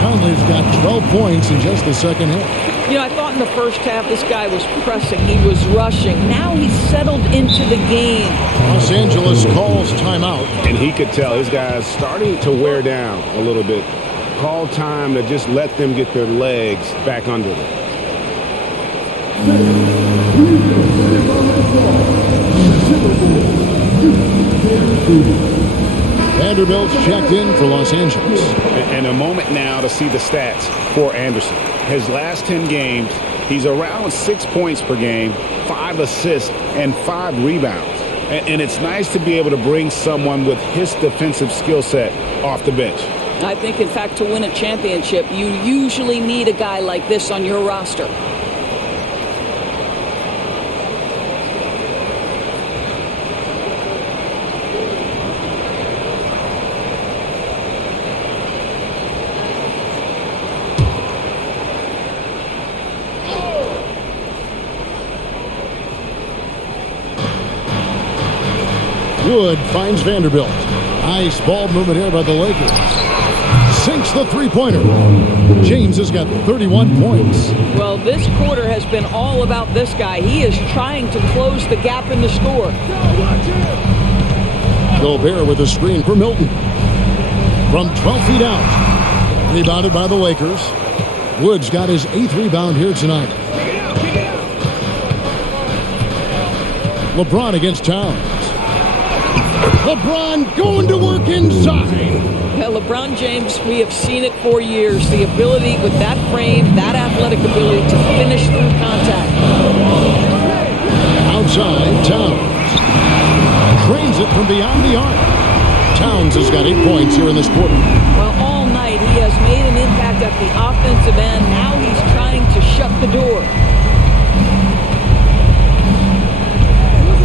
Conley's got 12 points in just the second half. You know, I thought in the first half this guy was pressing, he was rushing. Now he's settled into the game. Los Angeles calls timeout. And he could tell his guys starting to wear down a little bit. Call time to just let them get their legs back under them. Vanderbilt's checked in for Los Angeles. And a moment now to see the stats for Anderson. His last 10 games, he's around 6 points per game, 5 assists, and 5 rebounds. And it's nice to be able to bring someone with his defensive skill set off the bench. I think, in fact, to win a championship, you usually need a guy like this on your roster. Wood finds Vanderbilt. Nice ball movement here by the Lakers. Sinks the three-pointer. James has got 31 points. Well, this quarter has been all about this guy. He is trying to close the gap in the score. Gobert with a screen for Milton. From 12 feet out. Rebounded by the Lakers. Wood's got his 8th rebound here tonight. LeBron against Towns. LeBron going to work inside. Yeah, LeBron James, we have seen it for years. The ability with that frame, that athletic ability to finish through contact. Outside, Towns. Drains it from beyond the arc. Towns has got 8 points here in this quarter. Well, all night he has made an impact at the offensive end. Now he's trying to shut the door.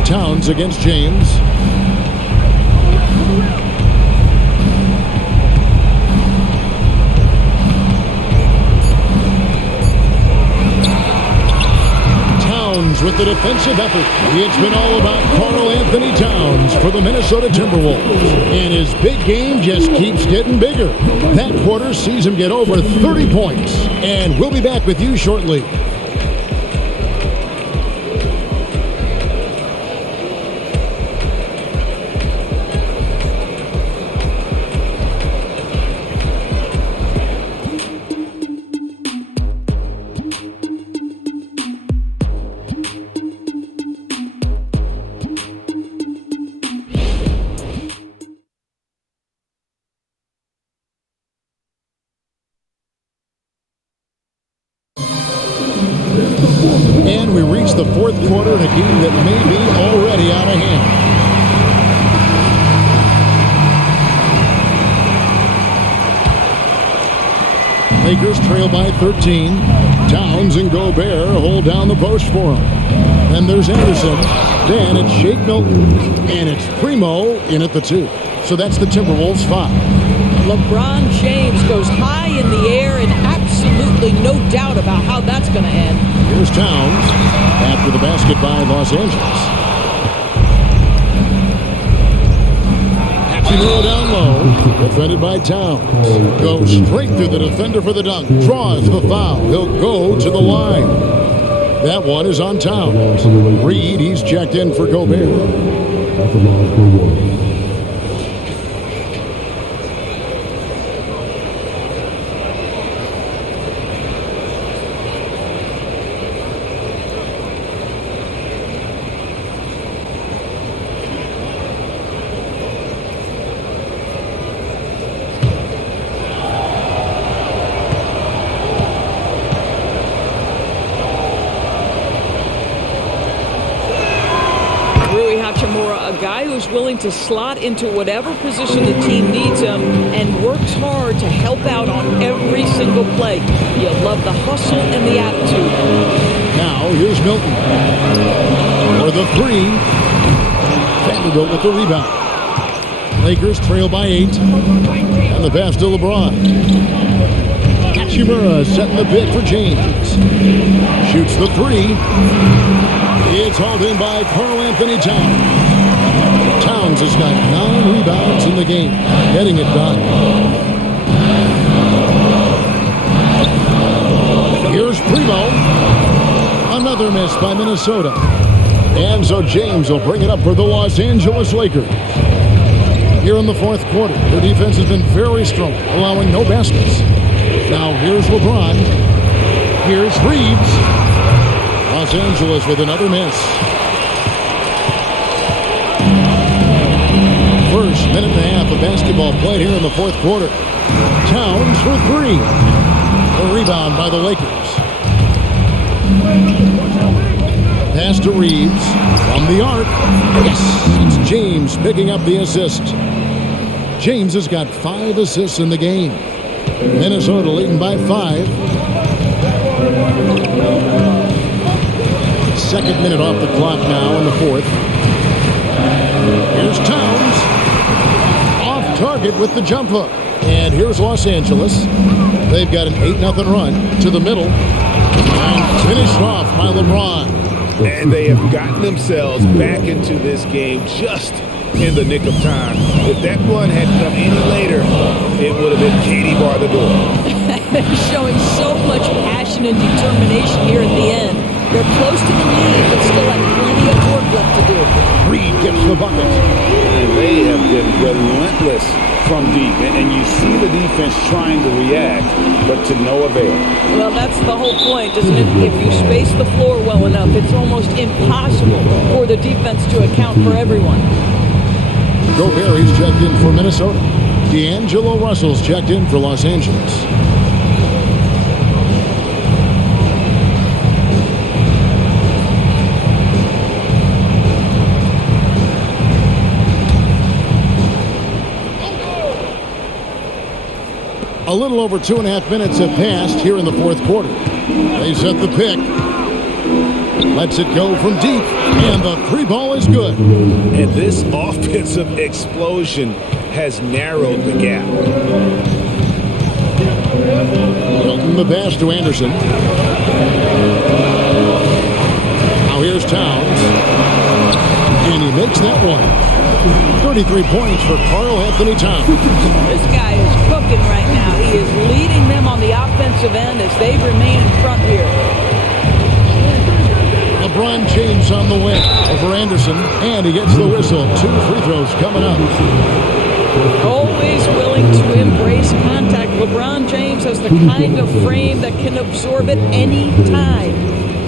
Towns against James. Towns with the defensive effort. It's been all about Karl Anthony Towns for the Minnesota Timberwolves. And his big game just keeps getting bigger. That quarter sees him get over 30 points. And we'll be back with you shortly. And we reach the fourth quarter in a game that may be already out of hand. Lakers trail by 13. Towns and Gobert hold down the post for him. Then there's Anderson. Then it's Shake Milton. And it's Primo in at the 2. So that's the Timberwolves 5. LeBron James goes high in the air, and absolutely no doubt about how that's going to end. Here's Towns after the basket by Los Angeles. Hachimura down low, defended by Towns. Goes straight through the defender for the dunk. Draws the foul. He'll go to the line. That one is on Towns. Reed, he's checked in for Gobert. A guy who's willing to slot into whatever position the team needs him and works hard to help out on every single play. You love the hustle and the attitude. Now here's Milton for the 3. Vanderbilt with the rebound. Lakers trail by 8. And the pass to LeBron. Hachimura setting the pick for James. Shoots the 3. It's hauled in by Karl Anthony Towns. Towns has got 9 rebounds in the game, getting it done. Here's Primo. Another miss by Minnesota. And so James will bring it up for the Los Angeles Lakers. Here in the fourth quarter, their defense has been very strong, allowing no baskets. Now here's LeBron. Here's Reeves. Los Angeles with another miss. minute and a half of basketball played here in the fourth quarter. Towns for three. A rebound by the Lakers. Pass to Reeves from the arc. Yes, it's James picking up the assist. James has got 5 assists in the game. Minnesota leading by 5. Second minute off the clock now in the fourth. Here's Towns. Off target with the jump hook. And here's Los Angeles. They've got an 8-0 run to the middle. And finished off by LeBron. And they have gotten themselves back into this game just in the nick of time. If that run had come any later, it would have been Katie bar the door. They're showing so much passion and determination here at the end. They're close to the lead, but still have plenty of work left to do. Reed gets the bucket. And they have been relentless from deep. And you see the defense trying to react, but to no avail. Well, that's the whole point, isn't it? If you space the floor well enough, it's almost impossible for the defense to account for everyone. Gobert is checked in for Minnesota. D'Angelo Russell's checked in for Los Angeles. A little over 2.5 minutes have passed here in the fourth quarter. They set the pick. Lets it go from deep, and the 3 ball is good. And this offensive explosion has narrowed the gap. Milton the pass to Anderson. Now here's Towns. And he makes that one. 33 points for Karl Anthony Towns. This guy is cooking right now. He is leading them on the offensive end as they remain in front here. LeBron James on the wing over Anderson, and he gets the whistle. 2 free throws coming up. Always willing to embrace contact. LeBron James has the kind of frame that can absorb it any time.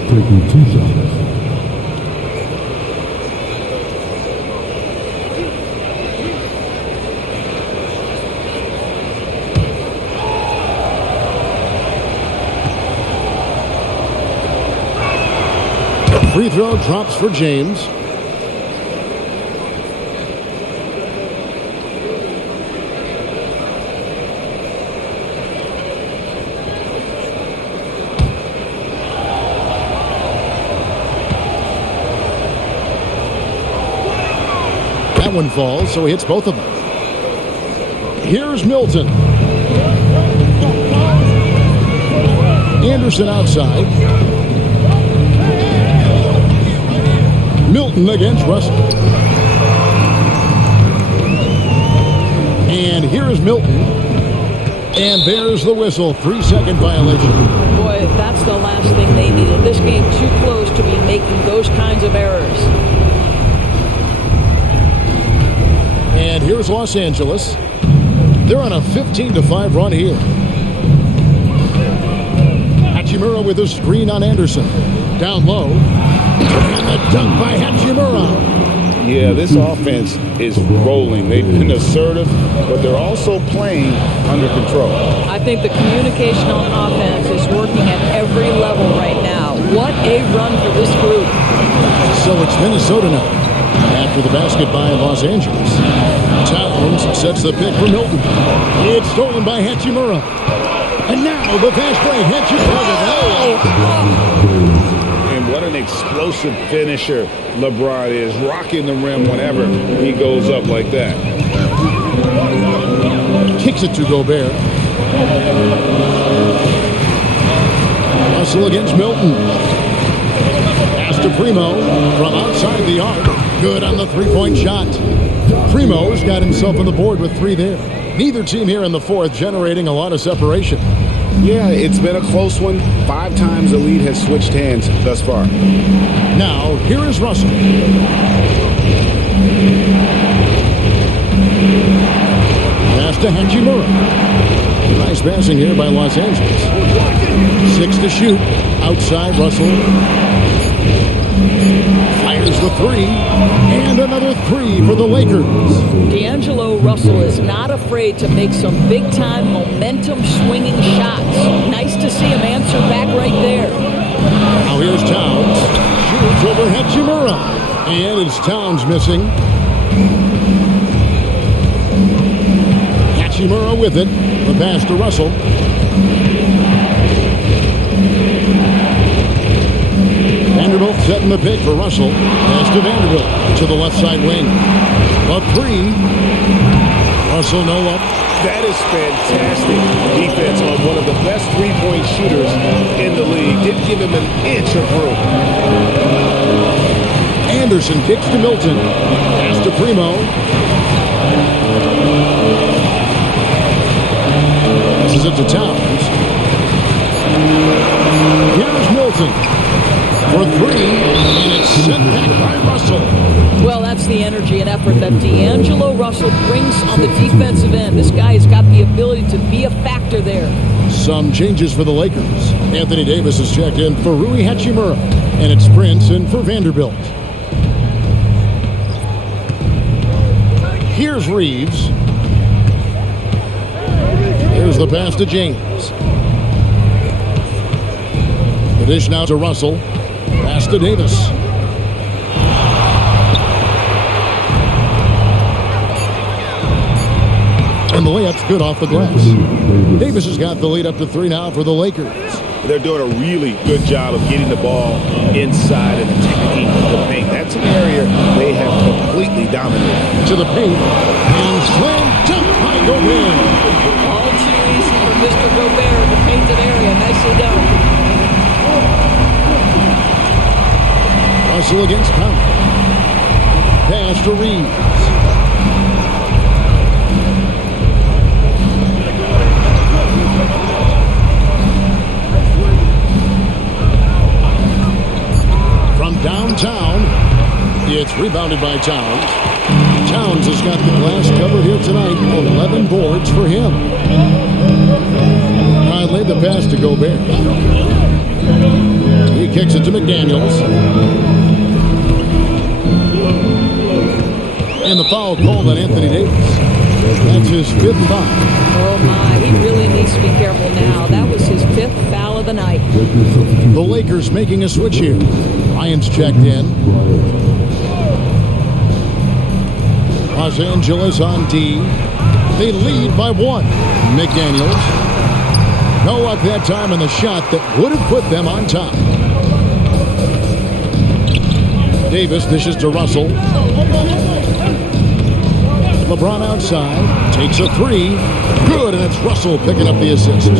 Taking 2 shots. Free throw drops for James. That one falls, so he hits both of them. Here's Milton. Anderson outside. Milton against Russell. And here's Milton. And there's the whistle. 3-second violation. Boy, that's the last thing they needed. This game too close to be making those kinds of errors. And here's Los Angeles. They're on a 15-5 run here. Hachimura with a screen on Anderson. Down low. And the dunk by Hachimura. Yeah, this offense is rolling. They've been assertive, but they're also playing under control. I think the communication on offense is working at every level right now. What a run for this group. So it's Minnesota now. After the basket by Los Angeles. Towns sets the pick for Milton. It's stolen by Hachimura. And now the fast break. Hachimura. And what an explosive finisher LeBron is, rocking the rim whenever he goes up like that. Kicks it to Gobert. Russell against Milton. Pass to Primo from outside the arc. Good on the three-point shot. Primo's got himself on the board with 3 there. Neither team here in the fourth generating a lot of separation. Yeah, it's been a close one. 5 times the lead has switched hands thus far. Now, here is Russell. Pass to Hachimura. Nice passing here by Los Angeles. 6 to shoot. Outside, Russell fires the three, and another three for the Lakers. D'Angelo Russell is not afraid to make some big-time momentum-swinging shots. Nice to see him answer back right there. Now here's Towns. Shoots over Hachimura. And it's Towns missing. Hachimura with it. The pass to Russell. Vanderbilt setting the pick for Russell. Pass to Vanderbilt to the left side wing. A three. Russell no up. That is fantastic defense on one of the best three-point shooters in the league. Didn't give him an inch of room. Anderson kicks to Milton. Pass to Primo. This is it to Towns. Here's Milton for three, and it's sent back by Russell. Well, that's the energy and effort that D'Angelo Russell brings on the defensive end. This guy has got the ability to be a factor there. Some changes for the Lakers. Anthony Davis is checked in for Rui Hachimura, and it's Prince in for Vanderbilt. Here's Reeves. Here's the pass to James. The dish now to Russell. Pass to Davis. And the layup's good off the glass. Davis has got the lead up to three now for the Lakers. They're doing a really good job of getting the ball inside and attacking the paint. That's an area they have completely dominated. To the paint. And slam dunk by Gobert. All too easy for Mr. Gobert in the painted area. Nicely done. Russell against Conley. Pass to Reeves. From downtown, it's rebounded by Towns. Towns has got the glass covered here tonight. 11 boards for him. Conley the pass to Gobert. He kicks it to McDaniels. And the foul called on Anthony Davis. That's his fifth foul. Oh my, he really needs to be careful now. That was his fifth foul of the night. The Lakers making a switch here. Bryant's checked in. Los Angeles on D. They lead by one. McDaniels. No luck that time on the shot that would have put them on top. Davis dishes to Russell. LeBron outside. Takes a three. Good, and it's Russell picking up the assist.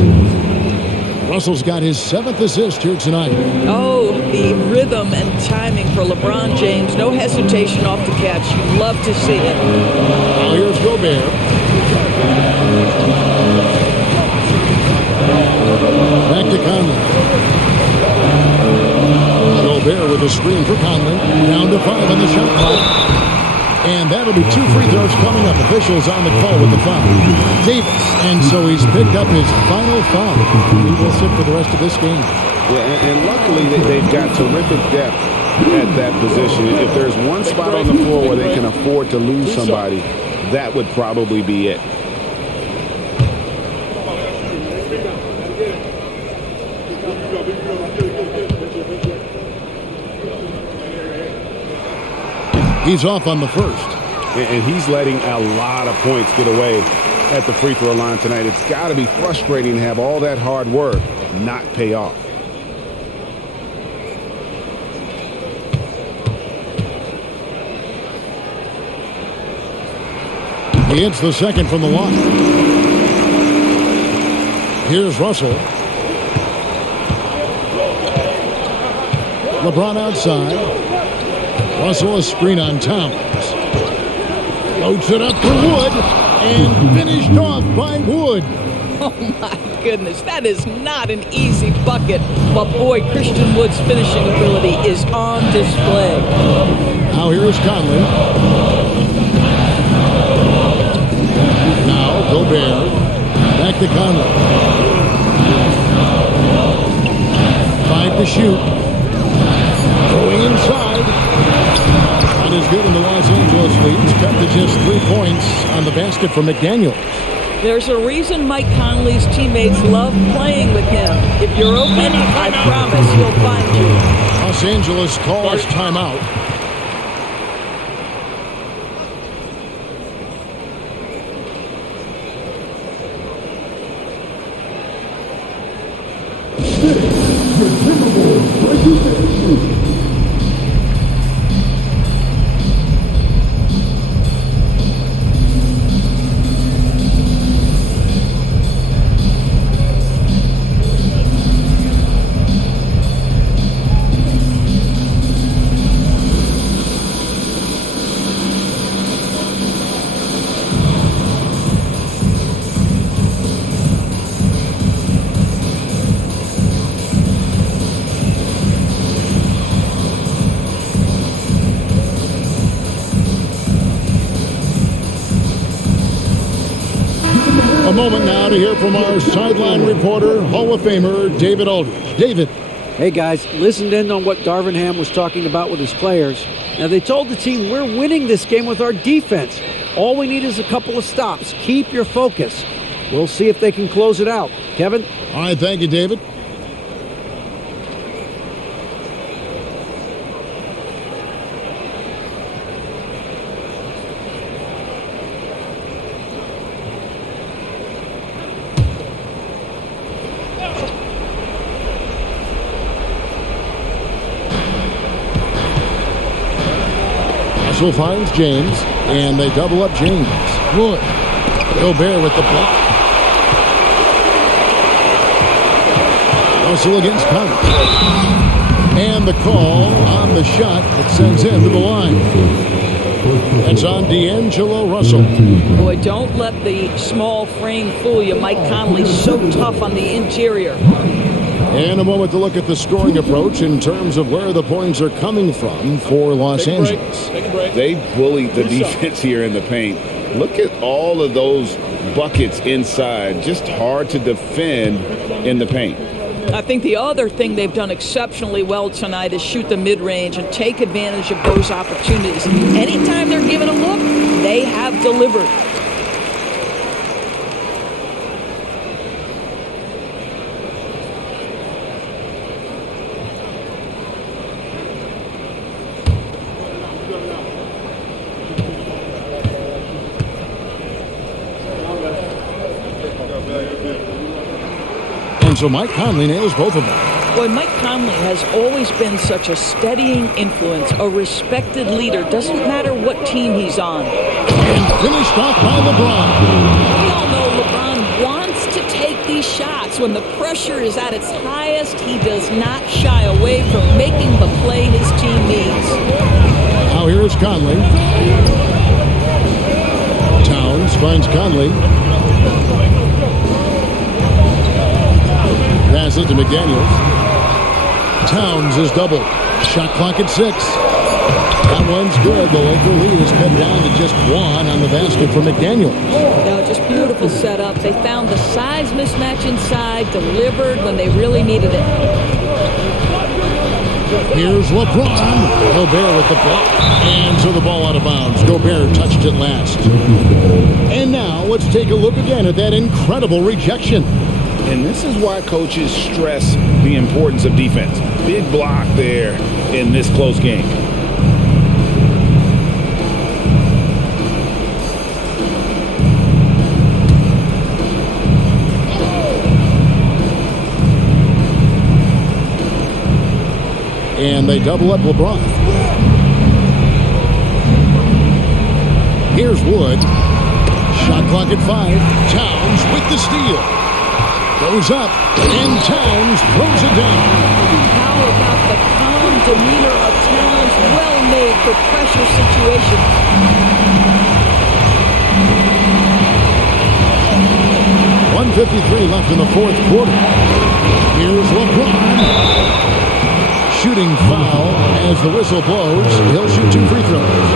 Russell's got his 7th assist here tonight. Oh, the rhythm and timing for LeBron James. No hesitation off the catch. You love to see it. Now here's Gobert. Back to Conley. Gobert with a screen for Conley. Down to 5 on the shot clock. And that'll be 2 free throws coming up. Officials on the call with the foul. Davis. And so he's picked up his final foul. He will sit for the rest of this game. Yeah, and luckily they've got terrific depth at that position. If there's one spot on the floor where they can afford to lose somebody, that would probably be it. He's off on the first. And he's letting a lot of points get away at the free throw line tonight. It's got to be frustrating to have all that hard work not pay off. He hits the second from the line. Here's Russell. LeBron outside. Russell a screen on Towns. Floats it up to Wood. And finished off by Wood. Oh my goodness, that is not an easy bucket. But boy, Christian Wood's finishing ability is on display. Now here's Conley. Now Gobert. Back to Conley. 5 to shoot. Going inside. That is good, and the Los Angeles leads cut to just 3 points on the basket for McDaniel. There's a reason Mike Conley's teammates love playing with him. If you're open, I promise he'll find you. Los Angeles calls timeout. A moment now to hear from our sideline reporter, Hall of Famer David Aldridge. David. Hey guys, listened in on what Darvin Ham was talking about with his players. Now they told the team, we're winning this game with our defense. All we need is a couple of stops. Keep your focus. We'll see if they can close it out. Kevin? All right, thank you, David. Russell finds James, and they double up James. Wood. Gobert with the block. Russell against Conley. And the call on the shot that sends him to the line. It's on D'Angelo Russell. Boy, don't let the small frame fool you. Mike Conley's so tough on the interior. And a moment to look at the scoring approach in terms of where the points are coming from for Los Angeles. They bullied the defense here in the paint. Look at all of those buckets inside. Just hard to defend in the paint. I think the other thing they've done exceptionally well tonight is shoot the mid-range and take advantage of those opportunities. Anytime they're given a look, they have delivered. So Mike Conley nails both of them. Boy, Mike Conley has always been such a steadying influence, a respected leader. Doesn't matter what team he's on. And finished off by LeBron. We all know LeBron wants to take these shots. When the pressure is at its highest, he does not shy away from making the play his team needs. Now here is Conley. Towns finds Conley. Passes to McDaniels. Towns is doubled. Shot clock at 6. That one's good. The Laker lead is cut down to just 1 on the basket for McDaniels. No, just beautiful setup. They found the size mismatch inside, delivered when they really needed it. Here's LeBron. Gobert with the block. And so the ball out of bounds. Gobert touched it last. And now let's take a look again at that incredible rejection. And this is why coaches stress the importance of defense. Big block there in this close game. And they double up LeBron. Here's Wood. Shot clock at 5. Towns with the steal. Goes up, and Towns throws it down. How about the calm demeanor of Towns? Well made for pressure situations. 1:53 left in the fourth quarter. Here's LeBron. Shooting foul as the whistle blows. He'll shoot 2 free throws.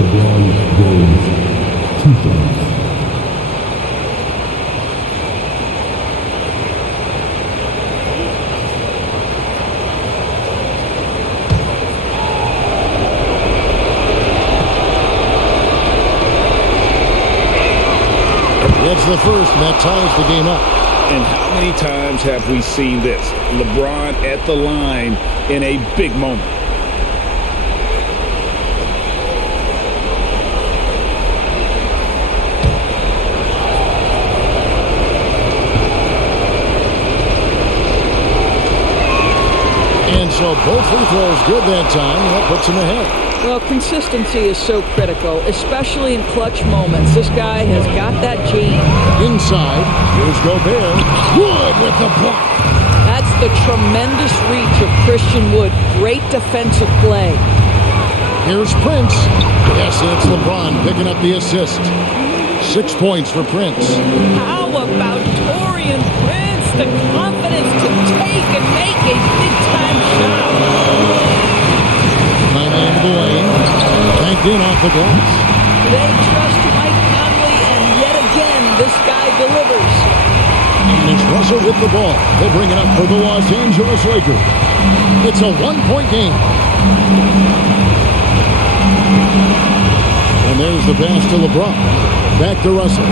LeBron James, 2 shots. scores the first, and that ties the game up. And how many times have we seen this? LeBron at the line in a big moment. And so both free throws good that time, and that puts him ahead. Well, consistency is so critical, especially in clutch moments. This guy has got that gene. Inside, here's Gobert. Wood with the block. That's the tremendous reach of Christian Wood. Great defensive play. Here's Prince. Yes, it's LeBron picking up the assist. 6 points for Prince. How about Taurean Prince? The confidence to take and make a big-time shot. By the end of the lane. Banked in off the glass. They trust Mike Conley, and yet again, this guy delivers. And it's Russell with the ball. They'll bring it up for the Los Angeles Lakers. It's a 1-point game. And there's the pass to LeBron. Back to Russell.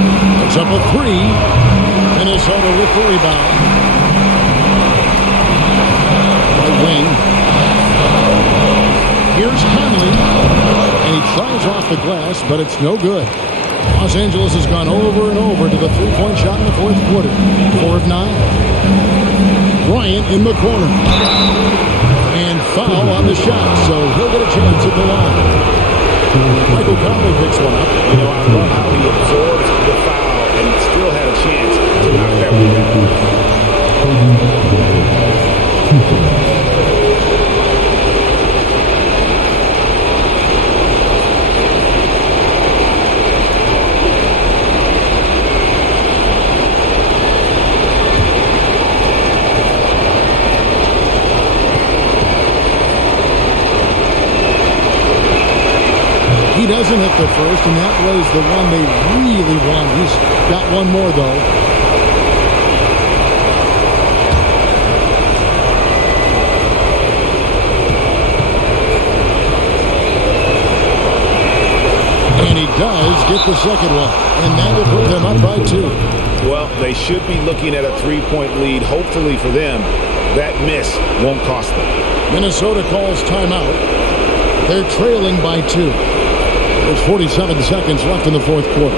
It's up a 3. Minnesota with the rebound. Right wing. Here's Conley. And he tries off the glass, but it's no good. Los Angeles has gone over and over to the three-point shot in the fourth quarter. 4 of 9. Bryant in the corner. And foul on the shot, so he'll get a chance at the line. Michael Conley picks one up. You know, I love how he absorbs the foul and still had a chance to knock that one down. He doesn't hit the first, and that was the one they really won. He's got one more, though. And he does get the second one, and that will put them up by 2. Well, they should be looking at a 3-point lead. Hopefully for them, that miss won't cost them. Minnesota calls timeout. They're trailing by 2. There's 47 seconds left in the fourth quarter.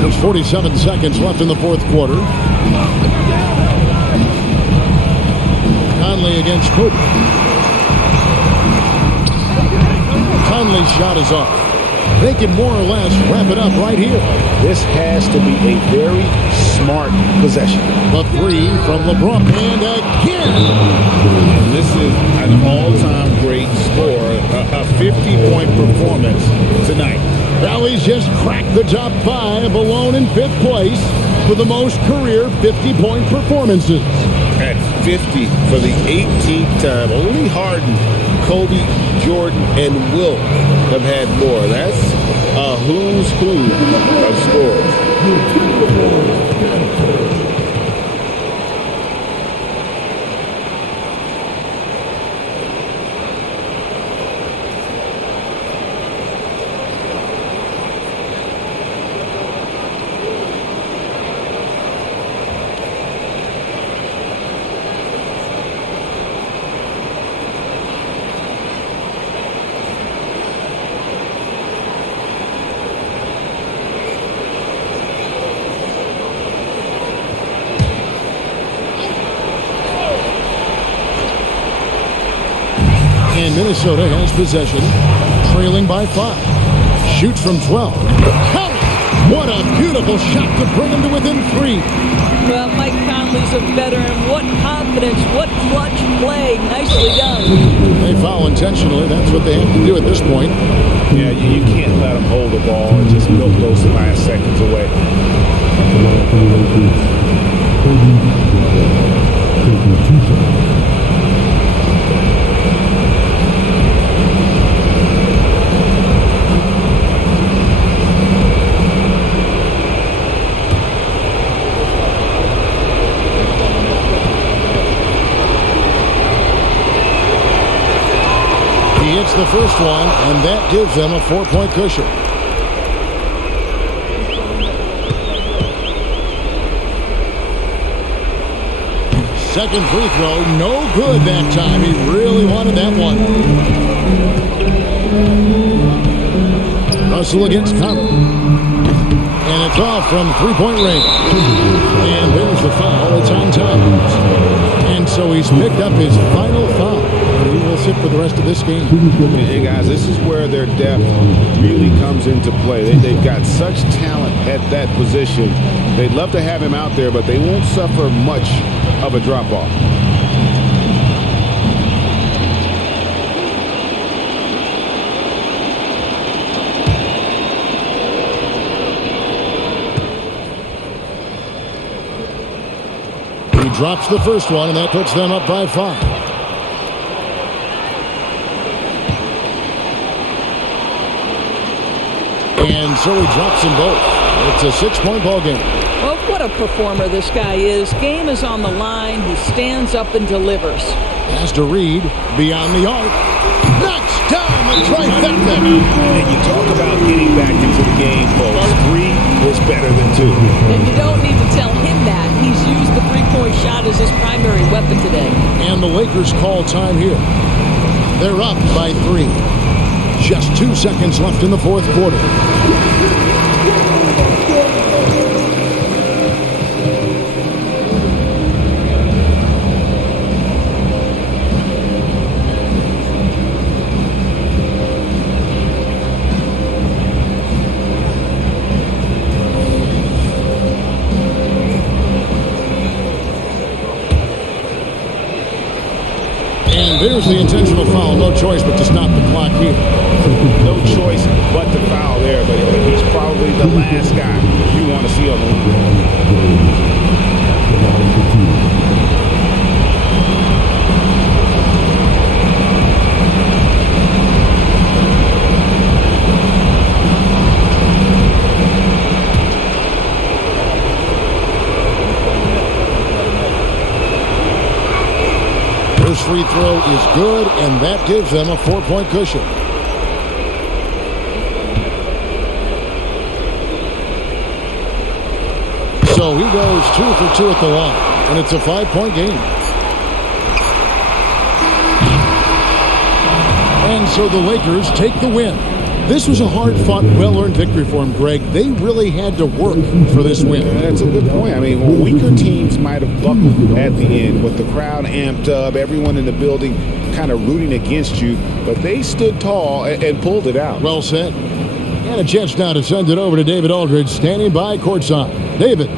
There's 47 seconds left in the fourth quarter. Conley against Kobe. Conley's shot is off. They can more or less wrap it up right here. This has to be a very smart possession. The 3 from LeBron. And again. This is an all-time great score, a 50-point performance tonight. Valley's just cracked the top 5, alone in 5th place for the most career 50-point performances. At 50 for the 18th time. Only Harden, Kobe, Jordan, and Wilt have had more. That's a who's who of scores. And Minnesota has possession, trailing by 5. Shoots from 12. Count it! What a beautiful shot to bring him to within 3. Well, Mike Conley's a veteran. What confidence, what clutch play. Nicely done. They foul intentionally. That's what they have to do at this point. Yeah, you can't let them hold the ball and just milk those last seconds away. He hits the first one, and that gives them a 4-point cushion. Second free throw, no good that time. He really wanted that one. Russell against Conley. And it's off from three-point range. And there's the foul. It's on time. And so he's picked up his final foul. He will sit for the rest of this game. And guys, this is where their depth really comes into play. They've got such talent at that position. They'd love to have him out there, but they won't suffer much of a drop-off. He drops the first one, and that puts them up by 5. And so he drops them both. It's a 6-point ball game. Well, what a performer this guy is. Game is on the line. He stands up and delivers. Pass to Reed, beyond the arc. Knocks down the trifecta. And you talk about getting back into the game, folks. 3 is better than 2. And you don't need to tell him that. He's used the three-point shot as his primary weapon today. And the Lakers call time here. They're up by 3. Just 2 seconds left in the fourth quarter. And there's the intentional foul. No choice but to stop the clock here. No choice but to foul there, but he's probably the last guy you want to see on the line. First free throw is good, and that gives them a 4-point cushion. So he goes 2 for 2 at the line, and it's a 5-point game. And so the Lakers take the win. This was a hard-fought, well-earned victory for them, Greg. They really had to work for this win. That's a good point. I mean, weaker teams might have buckled at the end with the crowd amped up, everyone in the building kind of rooting against you, but they stood tall and pulled it out. Well said. And a chance now to send it over to David Aldridge, standing by courtside. David.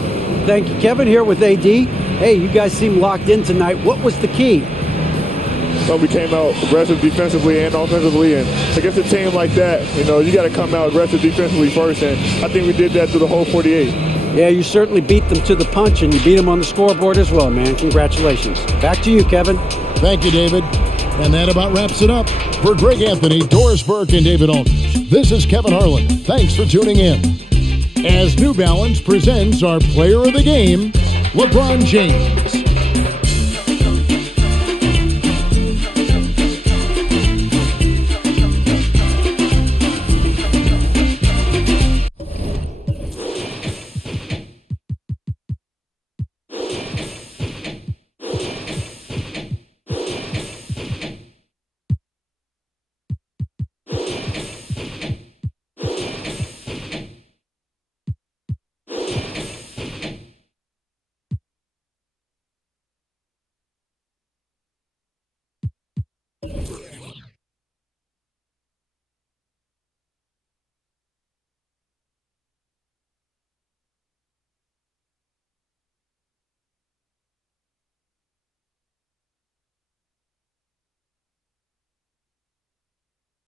Thank you, Kevin, here with AD. Hey, you guys seem locked in tonight. What was the key? So we came out aggressive defensively and offensively, and against a team like that, you know, you got to come out aggressive defensively first, and I think we did that through the whole 48. Yeah, you certainly beat them to the punch, and you beat them on the scoreboard as well, man. Congratulations. Back to you, Kevin. Thank you, David. And that about wraps it up. For Greg Anthony, Doris Burke, and David Aldridge, this is Kevin Harlan. Thanks for tuning in. As New Balance presents our player of the game, LeBron James.